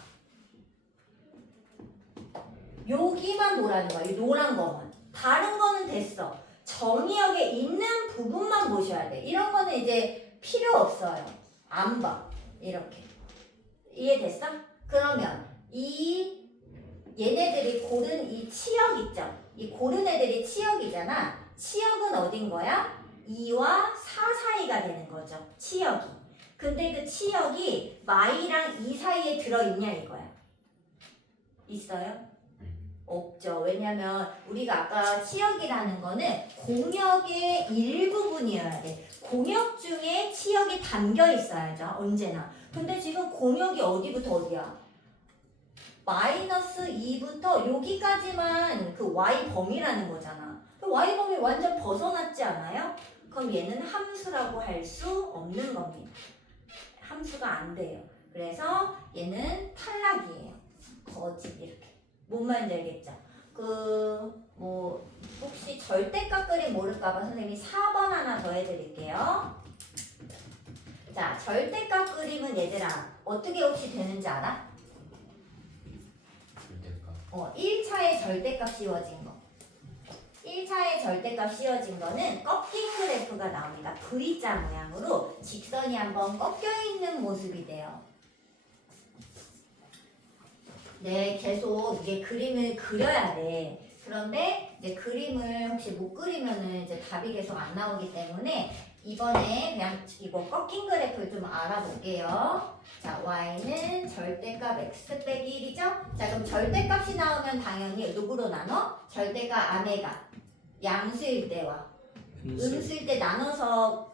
여기만 보라는 거야. 이 노란 거만. 다른 거는 됐어. 정의역에 있는 부분만 보셔야 돼. 이런 거는 이제 필요 없어요. 안 봐. 이렇게. 이해됐어? 그러면 이 얘네들이 고른 이 치역 있죠? 이 고른 애들이 치역이잖아. 치역은 어딘 거야? 2와 4 사이가 되는 거죠. 치역이. 근데 그 치역이 마이랑 2 사이에 들어있냐 이거야. 있어요? 없죠. 왜냐면 우리가 아까 치역이라는 거는 공역의 일부분이어야 돼. 공역 중에 치역이 담겨 있어야죠. 언제나. 근데 지금 공역이 어디부터 어디야? 마이너스 2부터 여기까지만 그 y 범위라는 거잖아. 그 y 범위 완전 벗어났지 않아요? 그럼 얘는 함수라고 할 수 없는 겁니다. 함수가 안 돼요. 그래서 얘는 탈락이에요. 거짓 이렇게. 뭔 말인지 알겠죠? 혹시 절대값 모를까봐 선생님이 4번 하나 더 해드릴게요. 자, 절대값 그림은 얘들아 어떻게 혹시 되는지 알아? 절대값. 1차에 절대값 씌워진 거. 1차에 절대값 씌워진 거는 꺾인 그래프가 나옵니다. V자 모양으로 직선이 한번 꺾여 있는 모습이 돼요. 네, 계속 이게 그림을 그려야 돼. 그런데 이제 그림을 혹시 못 그리면은 이제 답이 계속 안 나오기 때문에 이번에 그냥 이거 꺾인 그래프를 좀 알아볼게요. 자, y는 절대값 x 빼기 1이죠? 자, 그럼 절대값이 나오면 당연히 누구로 나눠? 절대값 안에가 양수일 때와 음수일 때 나눠서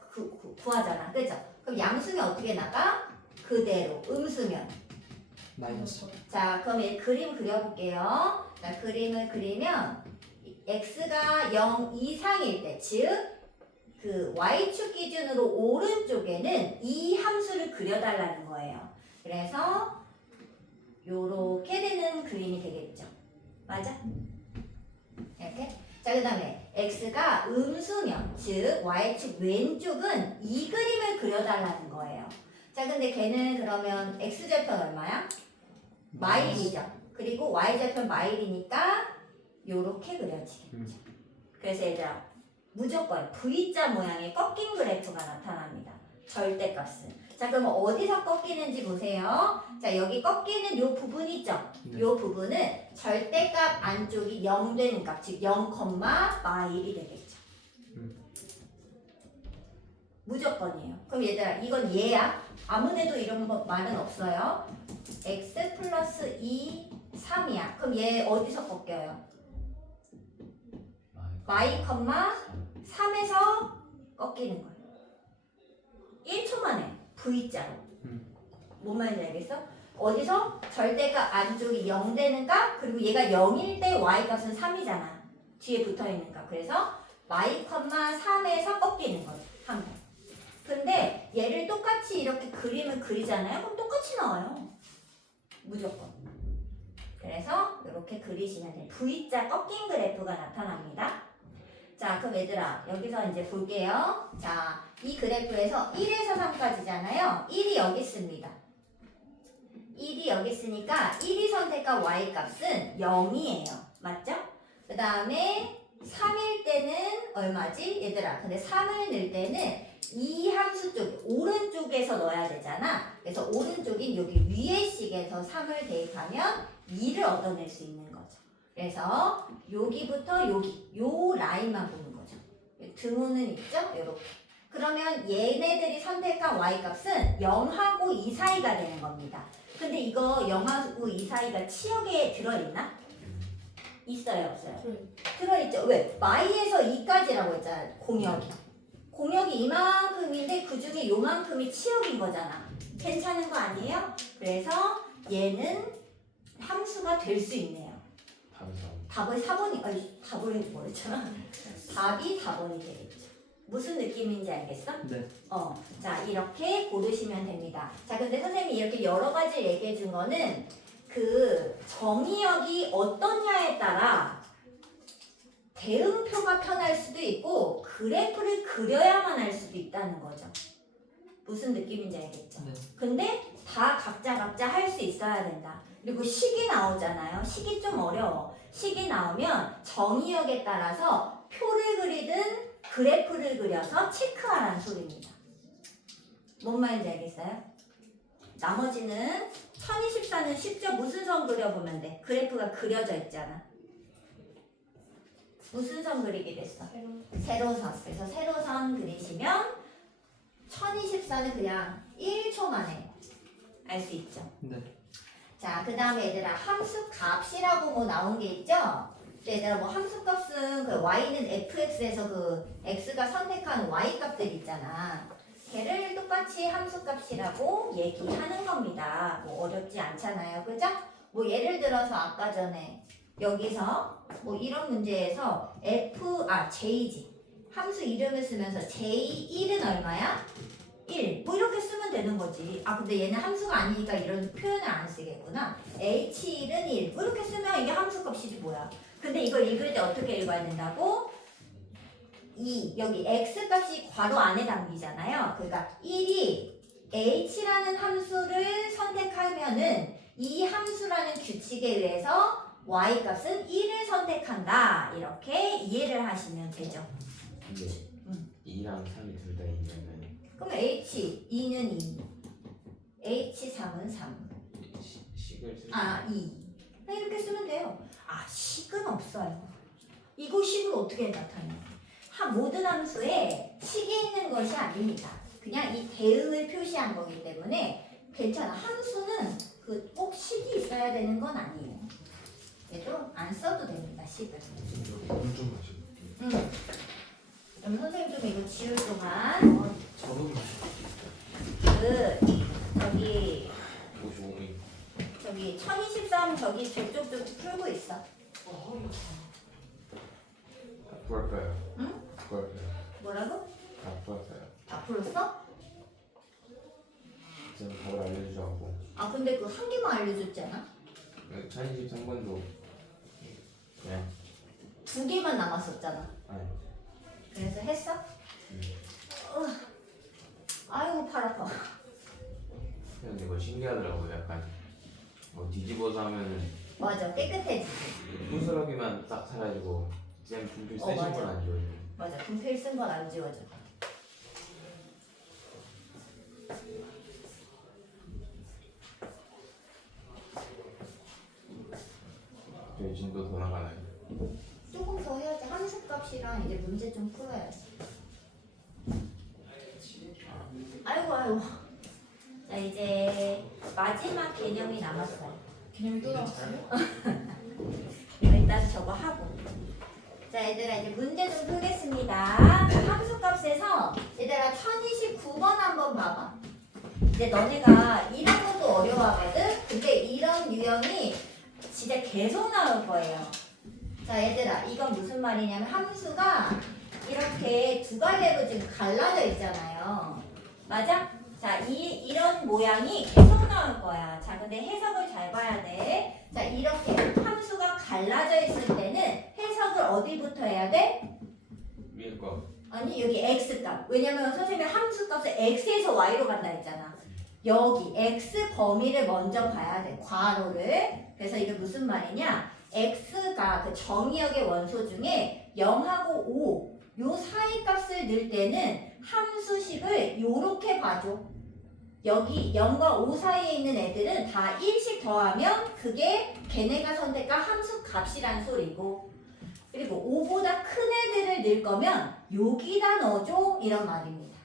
구하잖아. 그죠? 그럼 양수면 어떻게 나가? 그대로. 음수면 마이너스. 자, 그럼 이 그림 그려볼게요. 자, 그림을 그리면 x가 0 이상일 때, 즉 그 y축 기준으로 오른쪽에는 이 함수를 그려달라는 거예요. 그래서 요렇게 되는 그림이 되겠죠. 맞아? 이렇게. 자, 그 다음에 x가 음수면, 즉 y축 왼쪽은 이 그림을 그려달라는 거예요. 자, 근데 걔는 그러면 x좌편 얼마야? 마일이죠. 그리고 y좌편 마일이니까 요렇게 그려지겠죠. 그래서 얘들아 무조건 V자 모양의 꺾인 그래프가 나타납니다. 절대값은. 자, 그럼 어디서 꺾이는지 보세요. 자, 여기 꺾이는 요 부분 있죠? 네. 요 부분은 절대값 안쪽이 0 되는 값, 즉 0, 마일이 되겠죠. 무조건이에요. 그럼 얘들아 이건 얘야. 아무데도 이런 말은 없어요. x 플러스 2, 3이야. 그럼 얘 어디서 꺾여요? y, 3에서 꺾이는 거예요. 1초 만에 V자로. 뭔 말인지 알겠어? 어디서? 절대값 안쪽이 0 되는 값, 그리고 얘가 0일 때 y값은 3이잖아. 뒤에 붙어있는 값. 그래서 y, 3에서 꺾이는 거죠. 한 번. 근데 얘를 똑같이 이렇게 그림을 그리잖아요. 그럼 똑같이 나와요. 무조건. 그래서 이렇게 그리시면 돼요. V자 꺾인 그래프가 나타납니다. 자, 그럼 얘들아 여기서 이제 볼게요. 자, 이 그래프에서 1에서 3까지잖아요. 1이 여기 있습니다. 1이 여기 있으니까 1이 선택한 y값은 0이에요. 맞죠? 그 다음에 3일 때는 얼마지? 얘들아 근데 3을 넣을 때는 이 함수 쪽 오른쪽에서 넣어야 되잖아. 그래서 오른쪽인 여기 위에 식에서 3을 대입하면 2를 얻어낼 수 있는 거죠. 그래서 여기부터 여기 요 라인만 보는 거죠. 등호는 있죠? 요렇게. 그러면 얘네들이 선택한 y값은 0하고 2 사이가 되는 겁니다. 근데 이거 0하고 2 사이가 치역에 들어있나? 있어요, 없어요? 저요. 들어있죠. 왜? 마이에서 2까지라고 했잖아요. 공역이 이만큼인데 그 중에 요만큼이 치역인 거잖아. 괜찮은 거 아니에요? 그래서 얘는 함수가 될 수 있네요. 답은 4번. 답을 4번이, 아니, 답을 해도 뭐랬잖아. 답이 4번이 되겠죠. 무슨 느낌인지 알겠어? 네. 자, 이렇게 고르시면 됩니다. 자, 근데 선생님이 이렇게 여러 가지 얘기해 준 거는 그 정의역이 어떠냐에 따라 대응표가 편할 수도 있고 그래프를 그려야만 할 수도 있다는 거죠. 무슨 느낌인지 알겠죠? 네. 근데 다 각자 할 수 있어야 된다. 그리고 식이 나오잖아요. 식이 좀 어려워. 식이 나오면 정의역에 따라서 표를 그리든 그래프를 그려서 체크하라는 소리입니다. 뭔 말인지 알겠어요? 나머지는 1024는 쉽죠? 무슨 선 그려보면 돼? 그래프가 그려져 있잖아. 무슨 선 그리게 됐어? 세로선. 그래서 세로선 그리시면 1024는 그냥 1초 만에 알 수 있죠. 네. 자, 그 다음에 얘들아 함수 값이라고 뭐 나온 게 있죠? 얘들아 뭐 함수 값은 그 y는 fx에서 그 x가 선택한 y 값들 있잖아. 걔를 똑같이 함수 값이라고 얘기하는 겁니다. 뭐 어렵지 않잖아요. 그죠? 뭐 예를 들어서 아까 전에 여기서 뭐 이런 문제에서 j지. 함수 이름을 쓰면서 j1은 얼마야? 1. 뭐 이렇게 쓰면 되는 거지. 아 근데 얘는 함수가 아니니까 이런 표현을 안 쓰겠구나. h1은 1. 뭐 이렇게 쓰면 이게 함수 값이지 뭐야. 근데 이걸 읽을 때 어떻게 읽어야 된다고? 2. 여기 x 값이 괄호 안에 담기잖아요. 그러니까 1이 h라는 함수를 선택하면은 이 함수라는 규칙에 의해서 y 값은 1을 선택한다. 이렇게 이해를 하시면 되죠. 근데 음. 2랑 3이 둘 다 2면은 그럼 h2는 2, h3은 3, 식을 쓸 아 2. 이렇게 쓰면 돼요. 아 식은 없어요. 이거 식을 어떻게 나타내요? 모든 함수에 식이 있는 것이 아닙니다. 그냥 이 대응을 표시한 거기 때문에 괜찮아. 함수는 그 꼭 식이 있어야 되는 건 아니에요. 얘도 안 써도 됩니다. 식을. 좀 마시고. 그럼 선생님 좀 이거 지울 동안 저는 저기 1023 저기 저쪽 풀고 있어. 다 풀었어요. 응? 풀었어요. 뭐라고? 다 풀었어요. 다 풀었어? 지금 답을 알려주셔갖고 아 근데 그 한 개만 알려줬잖아. 1023번도 그냥 2개만 남았었잖아. 아니 그래서 했어? 아이고 팔 아파. 근데 이거 신기하더라고요. 약간 뭐 뒤집어서 하면은 맞아 깨끗해지. 부스러기만 싹 사라지고 쌤 분필 세신 맞아. 건 안 지워요. 맞아 분필 쓴 건 안 지워져. 저희 진도 더 나가나요? 조금 더 해야지. 함수값이랑 이제 문제 좀 풀어야지. 아이고. 자 이제 마지막 개념이 남았어요. 개념이 또 나왔어요? 일단 저거 하고. 자 얘들아 이제 문제 좀 풀겠습니다. 함수값에서 얘들아 1029번 한번 봐봐. 이제 너네가 이런 것도 어려워하거든. 근데 이런 유형이 진짜 계속 나올 거예요. 자 얘들아 이건 무슨 말이냐면 함수가 이렇게 두 갈래로 지금 갈라져 있잖아요. 맞아? 자 이런 모양이 계속 나올 거야. 자 근데 해석을 잘 봐야 돼. 자 이렇게 함수가 갈라져 있을 때는 해석을 어디부터 해야 돼? 위에 거. 아니 여기 x값. 왜냐면 선생님이 함수값을 x에서 y로 간다 했잖아. 여기 x 범위를 먼저 봐야 돼. 괄호를. 그래서 이게 무슨 말이냐? x가 그 정의역의 원소 중에 0하고 5 요 사이 값을 넣을 때는 함수식을 요렇게 봐줘. 여기 0과 5 사이에 있는 애들은 다 1씩 더하면 그게 걔네가 선택한 함수 값이란 소리고, 그리고 5보다 큰 애들을 넣을 거면 여기다 넣어줘 이런 말입니다.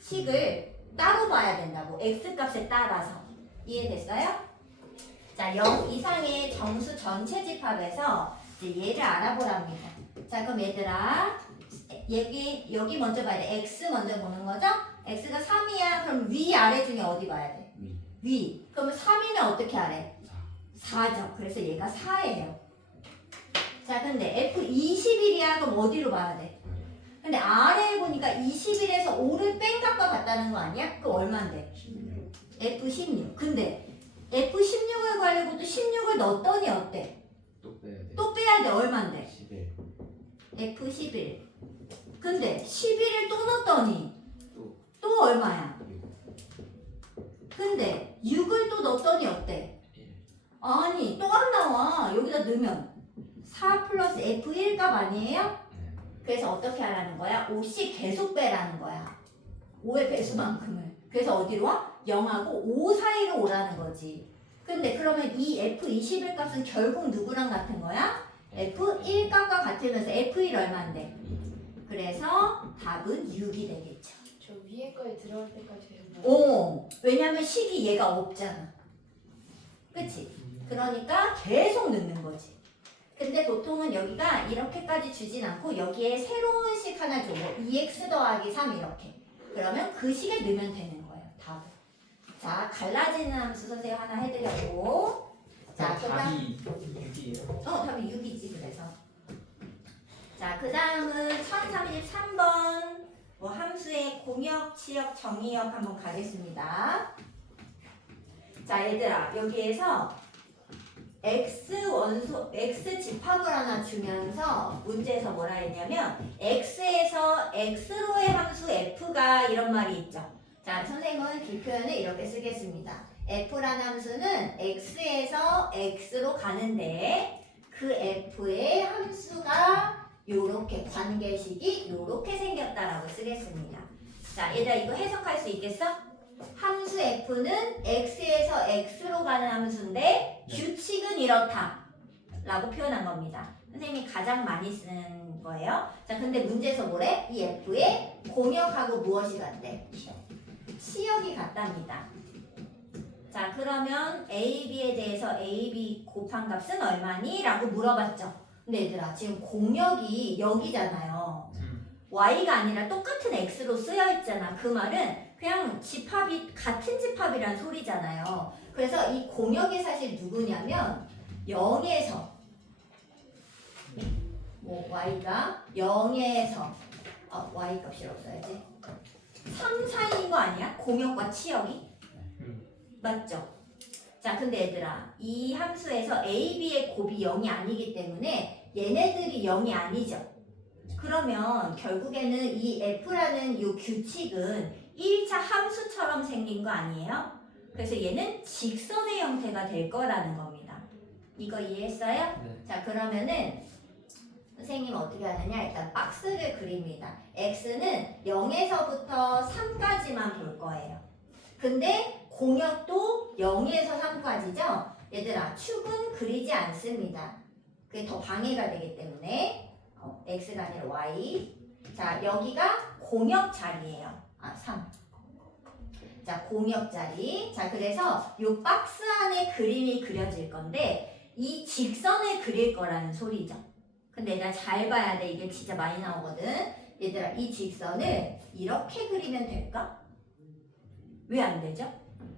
식을 따로 봐야 된다고. x값에 따라서. 이해됐어요? 자, 0 이상의 정수 전체 집합에서 이제 얘를 알아보랍니다. 자, 그럼 얘들아, 여기 먼저 봐야 돼. x 먼저 보는 거죠? x가 3이야. 그럼 위, 아래 중에 어디 봐야 돼? 위. 그러면 3이면 어떻게 하래? 4죠. 그래서 얘가 4예요. 자, 근데 f 21이야. 그럼 어디로 봐야 돼? 근데 아래에 보니까 21에서 5를 뺀 값과 같다는 거 아니야? 그럼 얼만데? F16. 근데 F16을 구하려고 또 16을 넣었더니 어때? 또 빼야 돼. 또 빼야 돼. 얼만데? 11. F11. 근데 11을 또 넣었더니 또 얼마야? 6. 근데 6을 또 넣었더니 어때? 1. 아니 또 안 나와. 여기다 넣으면 4 플러스 F1 값 아니에요? 네. 그래서 어떻게 하라는 거야? 5씩 계속 빼라는 거야. 5의 배수만큼을. 그래서 어디로 와? 0하고 5 사이로 오라는 거지. 근데 그러면 이 F21 값은 결국 누구랑 같은 거야? F1 값과 같으면서 F1 얼마인데? 그래서 답은 6이 되겠죠. 저 위에 거에 들어갈 때까지 해봐. 왜냐면 식이 얘가 없잖아. 그치? 그러니까 계속 넣는 거지. 근데 보통은 여기가 이렇게까지 주진 않고 여기에 새로운 식 하나 주고 2x 더하기 3 이렇게. 그러면 그 식에 넣으면 되는 거예요. 답은. 자, 갈라지는 함수 선생님 하나 해드렸고. 자, 답이 6이에요. 답이 6이지 그래서. 자, 그 다음은 1033번 뭐 함수의 공역, 치역, 정의역 한번 가겠습니다. 자, 얘들아 여기에서 x 집합을 하나 주면서 문제에서 뭐라 했냐면 x에서 x로의 함수 f가 이런 말이 있죠. 자, 선생님은 기표현을 이렇게 쓰겠습니다. f라는 함수는 x에서 x로 가는데 그 f의 함수가 요렇게 관계식이 요렇게 생겼다라고 쓰겠습니다. 자, 얘들아 이거 해석할 수 있겠어? 함수 f는 x에서 x로 가는 함수인데 규칙은 이렇다 라고 표현한 겁니다. 선생님이 가장 많이 쓰는 거예요. 자, 근데 문제에서 뭐래? 이 f의 공역하고 무엇이 같대? 치역이 같답니다. 자, 그러면 a, b에 대해서 a, b 곱한 값은 얼마니? 라고 물어봤죠. 근데 얘들아 지금 공역이 여기잖아요. y가 아니라 똑같은 x로 쓰여 있잖아. 그 말은 그냥 집합이 같은 집합이란 소리잖아요. 그래서 이 공역이 사실 누구냐면 0에서 뭐 y가 0에서 y 값이라고 써야지 3 사이인 거 아니야? 공역과 치역이? 맞죠? 자, 근데 얘들아 이 함수에서 a, b의 곱이 0이 아니기 때문에 얘네들이 0이 아니죠. 그러면 결국에는 이 f라는 이 규칙은 1차 함수처럼 생긴 거 아니에요? 그래서 얘는 직선의 형태가 될 거라는 겁니다. 이거 이해했어요? 네. 자, 그러면은 선생님 어떻게 하느냐? 일단 박스를 그립니다. x는 0에서부터 3까지만 볼 거예요. 근데 공역도 0에서 3까지죠? 얘들아 축은 그리지 않습니다. 그게 더 방해가 되기 때문에 x가 아니라 y. 자, 여기가 공역 자리예요. 3. 자, 공역 자리. 자, 그래서 이 박스 안에 그림이 그려질 건데 이 직선을 그릴 거라는 소리죠. 근데 얘들아 잘 봐야 돼. 이게 진짜 많이 나오거든. 얘들아 이 직선을 이렇게 그리면 될까? 왜 안 되죠? 그냥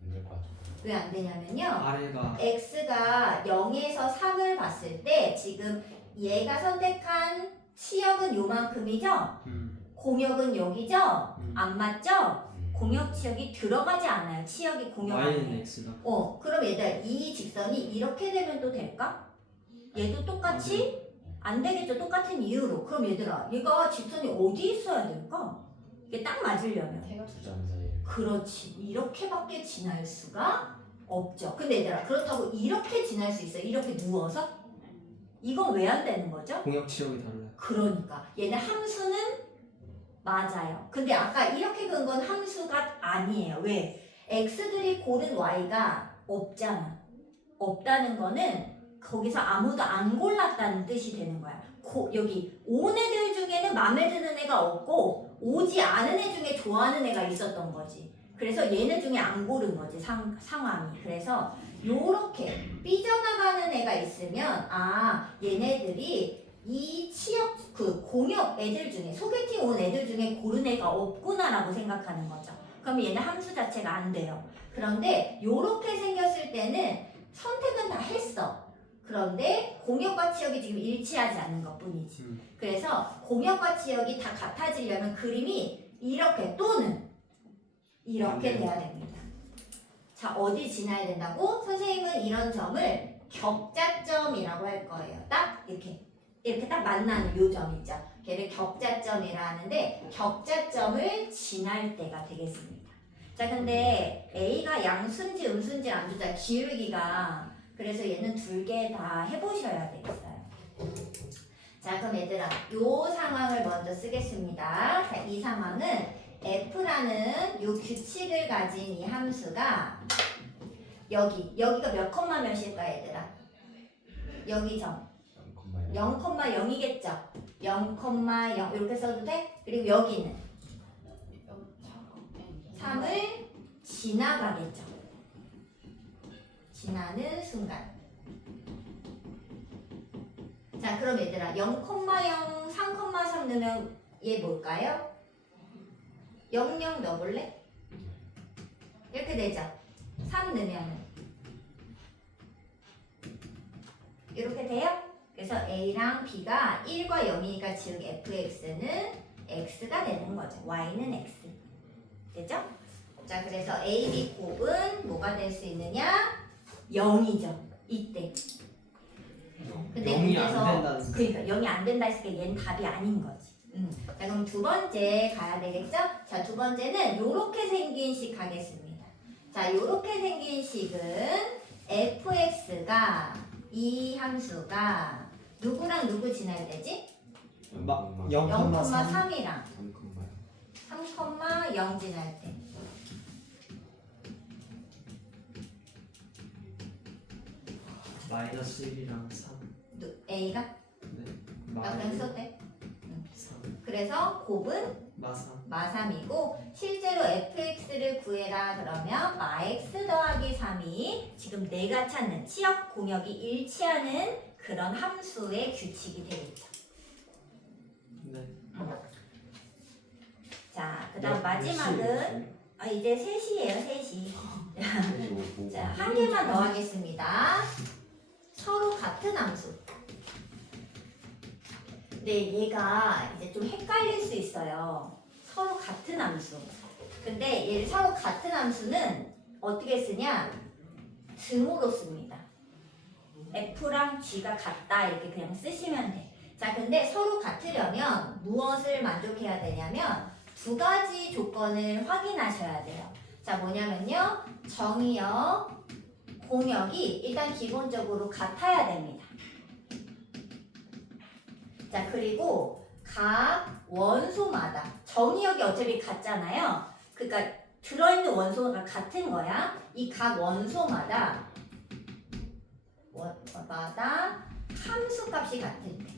안 될 것 같아. 왜 안 되냐면요. 아래가 x가 0에서 3을 봤을 때 지금 얘가 선택한 치역은 요만큼이죠? 공역은 여기죠? 안 맞죠? 공역 치역이 들어가지 않아요. 치역이 공역 y는 안에. x가 그럼 얘들아 이 직선이 이렇게 되면 또 될까? 얘도 똑같이? 안 되겠죠. 똑같은 이유로. 그럼 얘들아 얘가 직선이 어디 있어야 될까? 이게 딱 맞으려면. 두 점 사이. 그렇지. 이렇게밖에 지날 수가 없죠. 근데 얘들아 그렇다고 이렇게 지날 수 있어요? 이렇게 누워서? 이건 왜 안 되는 거죠? 공역 치역이 달라요. 그러니까 얘네 함수는 맞아요. 근데 아까 이렇게 그은 건 함수가 아니에요. 왜? x들이 고른 y가 없잖아. 없다는 거는 거기서 아무도 안 골랐다는 뜻이 되는 거야. 여기 온 애들 중에는 마음에 드는 애가 없고 오지 않은 애 중에 좋아하는 애가 있었던 거지. 그래서 얘네 중에 안 고른 거지 상황이. 그래서 요렇게 삐져나가는 애가 있으면 얘네들이 이 취업 그 공역 애들 중에 소개팅 온 애들 중에 고른 애가 없구나라고 생각하는 거죠. 그럼 얘는 함수 자체가 안 돼요. 그런데 요렇게 생겼을 때는 선택은 다 했어. 그런데 공역과 치역이 지금 일치하지 않는 것 뿐이지. 그래서 공역과 치역이 다 같아지려면 그림이 이렇게 또는 이렇게 돼야 됩니다. 자, 어디 지나야 된다고? 선생님은 이런 점을 격자점이라고 할 거예요. 딱 이렇게 딱 만나는 요 점 있죠. 걔를 격자점이라 하는데 격자점을 지날 때가 되겠습니다. 자, 근데 A가 양수인지 음수인지 안 주자 기울기가. 그래서 얘는 둘 개 다 해보셔야 되겠어요. 자, 그럼 얘들아 요 상황을 먼저 쓰겠습니다. 자, 이 상황은 F라는 요 규칙을 가진 이 함수가 여기가 몇 컴마 몇일까 얘들아? 여기 점 0,0이겠죠? 0,0 이렇게 써도 돼? 그리고 여기는 3을 지나가겠죠? 지나는 순간. 자, 그럼 얘들아 0,0, 3,3 넣으면 얘 뭘까요? 00 넣어볼래? 이렇게 되죠? 3 넣으면 이렇게 돼요? 그래서 A랑 B가 1과 0이니까 즉 fx는 x가 되는 거죠. y는 x. 됐죠? 자, 그래서 A, B 곱은 뭐가 될 수 있느냐? 0이죠. 이때. 근데 0이 안 여기서 된다는 그러니까 0이 안 된다 했을 때 얘는 답이 아닌 거지. 자, 그럼 두 번째 가야 되겠죠? 자, 두 번째는 요렇게 생긴 식 가겠습니다. 자, 요렇게 생긴 식은 fx가 이 함수가 누구랑 누구 지나야 되지? 0,3 0,3이랑 3,0 지날 때. 마이너스 1이랑 3. A가? 네. 나 그냥 썼대. 3. 그래서 곱은 마3. 마3이고 실제로 fx를 구해라 그러면 마x 더하기 3이 지금 내가 찾는 치역 공역이 일치하는 그런 함수의 규칙이 되겠죠. 네. 자, 그 다음 마지막은 이제 3시예요. 3시. 자, 한 개만 더 하겠습니다. 서로 같은 함수. 근데 얘가 이제 좀 헷갈릴 수 있어요. 서로 같은 함수. 근데 얘를 서로 같은 함수는 어떻게 쓰냐? 등으로 씁니다. F랑 G가 같다 이렇게 그냥 쓰시면 돼. 자, 근데 서로 같으려면 무엇을 만족해야 되냐면 두 가지 조건을 확인하셔야 돼요. 자, 뭐냐면요. 정의역, 공역이 일단 기본적으로 같아야 됩니다. 자, 그리고 각 원소마다 정의역이 어차피 같잖아요. 그러니까 들어있는 원소가 같은 거야. 이 각 원소마다 함수 값이 같을 때.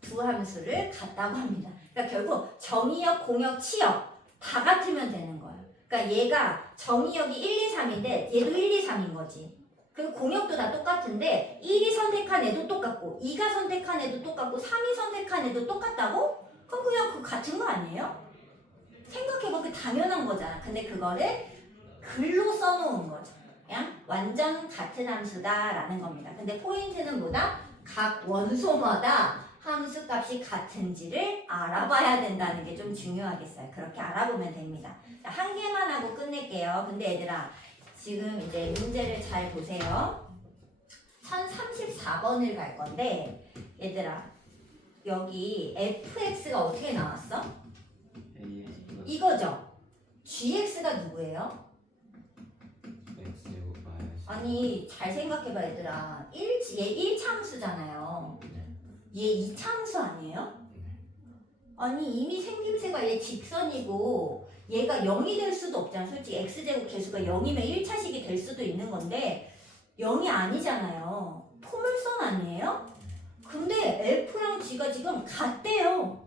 두 함수를 같다고 합니다. 그러니까 결국 정의역, 공역, 치역 다 같으면 되는 거예요. 그러니까 얘가 정의역이 1, 2, 3인데 얘도 1, 2, 3인 거지. 그리고 공역도 다 똑같은데 1이 선택한 애도 똑같고 2가 선택한 애도 똑같고 3이 선택한 애도 똑같다고? 그럼 그냥 그 같은 거 아니에요? 생각해보면 그 당연한 거잖아. 근데 그거를 글로 써놓은 거죠. 그냥 완전 같은 함수다라는 겁니다. 근데 포인트는 뭐다? 각 원소마다 함수 값이 같은지를 알아봐야 된다는 게 좀 중요하겠어요. 그렇게 알아보면 됩니다. 자, 한 개만 하고 끝낼게요. 근데 얘들아 지금 이제 문제를 잘 보세요. 1034번을 갈 건데 얘들아 여기 fx가 어떻게 나왔어? 이거죠? gx가 누구예요? 아니 잘 생각해봐 얘들아. 얘 1차 함수잖아요. 얘 2차 함수 아니에요? 아니 이미 생김새가 얘 직선이고 얘가 0이 될 수도 없잖아. 솔직히 x제곱 개수가 0이면 1차식이 될 수도 있는 건데 0이 아니잖아요. 포물선 아니에요? 근데 F랑 G가 지금 같대요.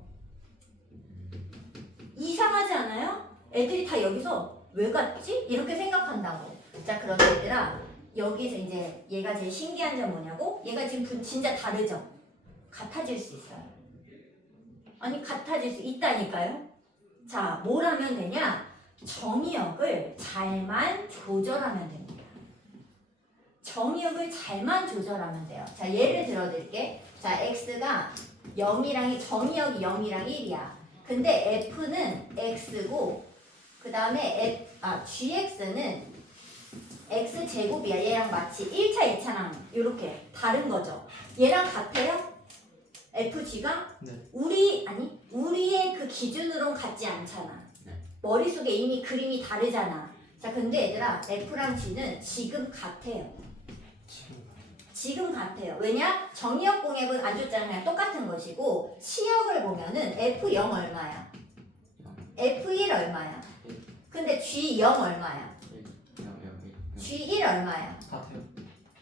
이상하지 않아요? 애들이 다 여기서 왜 같지? 이렇게 생각한다고. 자, 그럼 얘들아, 여기서 이제 얘가 제일 신기한 점 뭐냐고? 얘가 지금 진짜 다르죠? 같아질 수 있어요. 아니, 같아질 수 있다니까요? 자, 뭘 하면 되냐? 정의역을 잘만 조절하면 됩니다. 정의역을 잘만 조절하면 돼요. 자, 예를 들어 드릴게. 자, x가 0이랑 정의역이 0이랑 1이야. 근데 f는 x고 그 다음에 gx는 x제곱이야. 얘랑 마치 1차, 2차랑 이렇게 다른 거죠. 얘랑 같아요? fg가? 네. 우리의 그 기준으로는 같지 않잖아. 네. 머릿속에 이미 그림이 다르잖아. 자, 근데 얘들아, f랑 g는 지금 같아요. 지금 같아요. 왜냐? 정의역 공역은 안 줬잖아요. 똑같은 것이고 치역을 보면은 F0 얼마야? F1 얼마야? 근데 G0 얼마야? G1 얼마야? 같아요.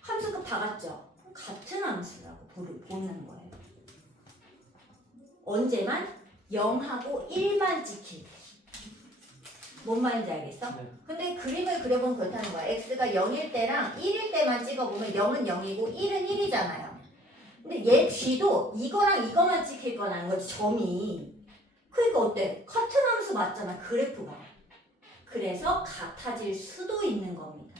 함수급 다 같죠? 같은 함수라고 보는 거예요. 언제만? 0하고 1만 찍힐 때. 뭔 말인지 알겠어? 네. 근데 그림을 그려보면 그렇다는 거야. x가 0일 때랑 1일 때만 찍어보면 0은 0이고 1은 1이잖아요. 근데 얘 g도 이거랑 이거만 찍힐 거라는 거지, 점이. 그러니까 어때? 같은 함수 맞잖아, 그래프가. 그래서 같아질 수도 있는 겁니다.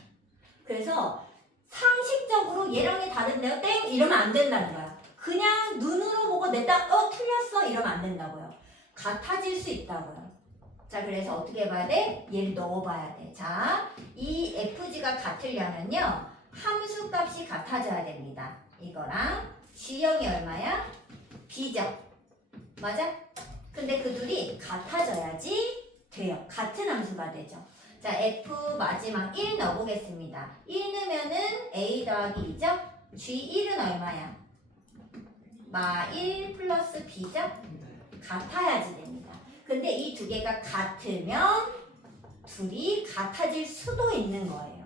그래서 상식적으로 얘랑 얘 다른데요? 땡! 이러면 안 된다는 거야. 그냥 눈으로 보고 냈다, 틀렸어! 이러면 안 된다고요. 같아질 수 있다고요. 자, 그래서 어떻게 해봐야 돼? 얘를 넣어봐야 돼. 자, 이 FG가 같으려면요, 함수 값이 같아져야 됩니다. 이거랑 G형이 얼마야? B죠. 맞아? 근데 그 둘이 같아져야지 돼요. 같은 함수가 되죠. 자, F 마지막 1 넣어보겠습니다. 1 넣으면은 A 더하기 2죠? G1은 얼마야? 마 1 플러스 B죠? 네. 같아야지 됩니다. 근데 이 두 개가 같으면 둘이 같아질 수도 있는 거예요.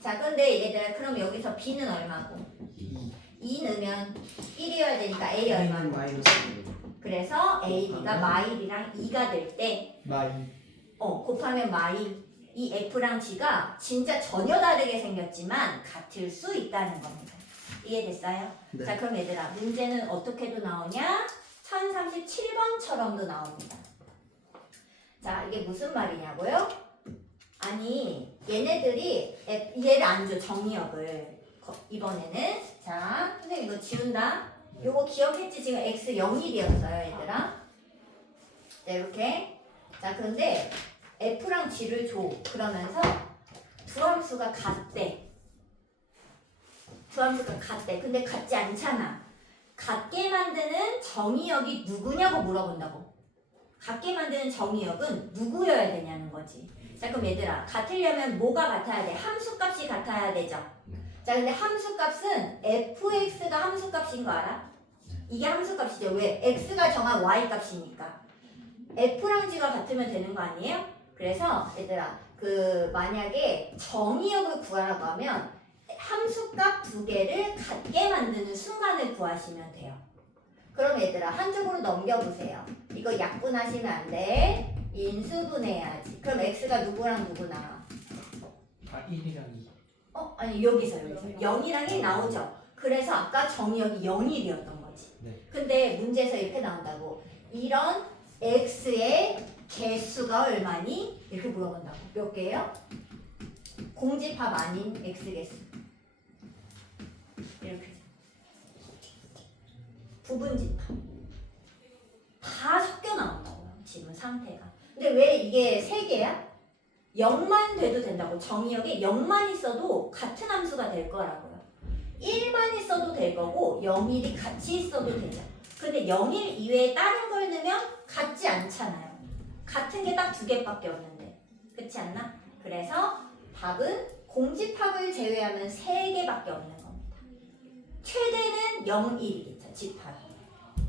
자, 근데 얘들아, 그럼 여기서 B는 얼마고? 2 넣으면 1이어야 되니까 A 얼마고? 마이너스 그래서 AB가 마1이랑 2가 될 때 마이. 곱하면 마1. 이 F랑 G가 진짜 전혀 다르게 생겼지만 같을 수 있다는 겁니다. 이해됐어요? 네. 자, 그럼 얘들아, 문제는 어떻게도 나오냐? 1037번처럼도 나옵니다. 자, 이게 무슨 말이냐고요? 아니, 얘네들이 얘를 안 줘, 정의역을. 이번에는 자, 선생님 이거 지운다. 요거 기억했지? 지금 x 0일이었어요, 얘들아. 자, 이렇게. 자, 그런데 f랑 g를 줘. 그러면서 두 함수가 같대. 두 함수가 같대. 근데 같지 않잖아. 같게 만드는 정의역이 누구냐고 물어본다고. 같게 만드는 정의역은 누구여야 되냐는 거지. 자, 그럼 얘들아, 같으려면 뭐가 같아야 돼? 함수값이 같아야 되죠. 자, 근데 함수값은 fx가 함수값인 거 알아? 이게 함수값이죠. 왜? x가 정한 y값이니까. f랑 g가 같으면 되는 거 아니에요? 그래서 얘들아, 만약에 정의역을 구하라고 하면 함수값 두 개를 같게 만드는 순간을 구하시면 돼요. 그럼 얘들아, 한쪽으로 넘겨보세요. 이거 약분하시면 안 돼. 인수분해야지. 그럼 x가 누구랑 누구 나와? 1이랑 2. 아니, 여기서 0이랑 1 나오죠. 그래서 아까 정의역이 0일이었던 거지. 네. 근데 문제에서 이렇게 나온다고. 이런 x의 개수가 얼마니? 이렇게 물어본다고. 몇 개예요? 공집합 아닌 x 개수. 이렇게. 부분집합. 다 섞여 나온다고요. 지금 상태가. 근데 왜 이게 3개야? 0만 돼도 된다고. 정의역이 0만 있어도 같은 함수가 될 거라고요. 1만 있어도 될 거고 0일이 같이 있어도 되죠. 근데 0일 이외에 다른 걸 넣으면 같지 않잖아요. 같은 게 딱 2개밖에 없는데. 그렇지 않나? 그래서 답은 공집합을 제외하면 3개밖에 없는 겁니다. 최대는 0, 1이겠죠. 집합이.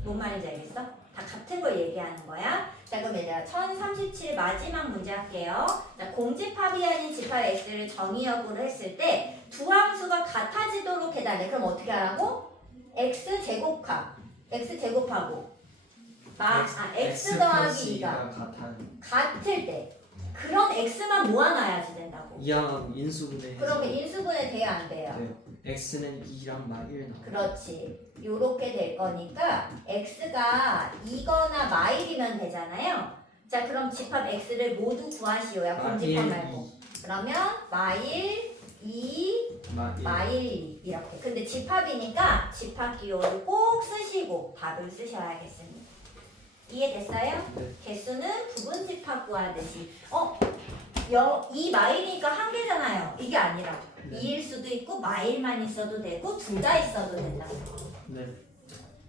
뭔 말인지 알겠어? 다 같은 걸 얘기하는 거야. 자, 그럼 얘들아, 1037 마지막 문제 할게요. 자, 공집합이 아닌 집합 x를 정의역으로 했을 때 두 함수가 같아지도록 해달래. 그럼 어떻게 하라고? x 제곱하고 x 더하기 2가 같을 때 그런 x만 모아놔야지 된다고. 이항 인수분해. 그러면 인수분해 돼야 안 돼요? 돼요. x는 2랑 마1 나와. 그렇지. 요렇게 될 거니까 x가 2거나 마1이면 되잖아요. 자, 그럼 집합 x를 모두 구하시오야. 분집합 말고. 그러면 마1, 2, 마1. 마1 이렇게. 근데 집합이니까 집합 기호를 꼭 쓰시고 답을 쓰셔야겠습니다. 이해됐어요? 네. 개수는 부분 집합 구하듯이. 이 마일이니까 한 개잖아요. 이게 아니라 네. 2일 수도 있고 마일만 있어도 되고 둘 다 있어도 된다. 네.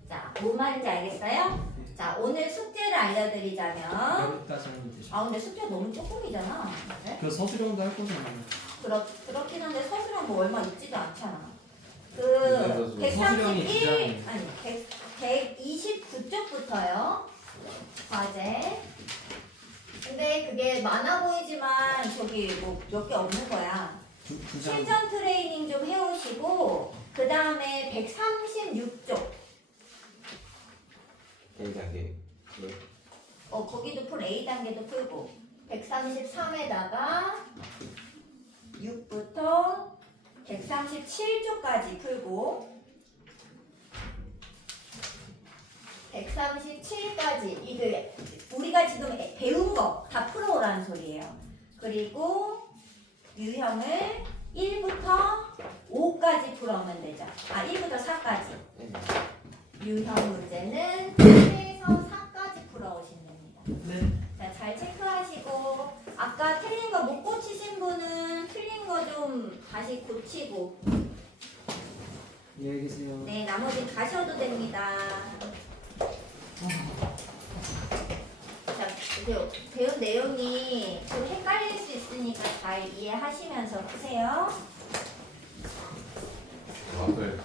자, 뭔 말인지 알겠어요? 자, 오늘 숙제를 알려드리자면 여기까지 하면 되죠. 근데 숙제 너무 조금이잖아. 네? 그 서술형도 할 거잖아요. 그렇긴 한데 서술형 뭐 얼마 있지도 않잖아. 서술형이 131 기장이에요. 아니 129쪽부터요. 과제. 근데 그게 많아 보이지만 저기 뭐 몇 개 없는 거야. 두 장. 실전 트레이닝 좀 해오시고 그 다음에 136쪽. 개인장계. 거기도 풀 A 단계도 풀고 133에다가 6부터 137쪽까지 풀고 137까지 이게 우리가 지금 배운 거 다 풀어오라는 소리예요. 그리고 유형을 1부터 5까지 풀어오면 되죠. 1부터 4까지. 유형 문제는 1에서 4까지 풀어오시면 됩니다. 네. 자, 잘 체크하시고 아까 틀린 거 못 고치신 분은 틀린 거 좀 다시 고치고 안녕히 계세요. 네, 나머지 가셔도 됩니다. 자, 배운 내용이 좀 헷갈릴 수 있으니까 잘 이해하시면서 푸세요. 와플.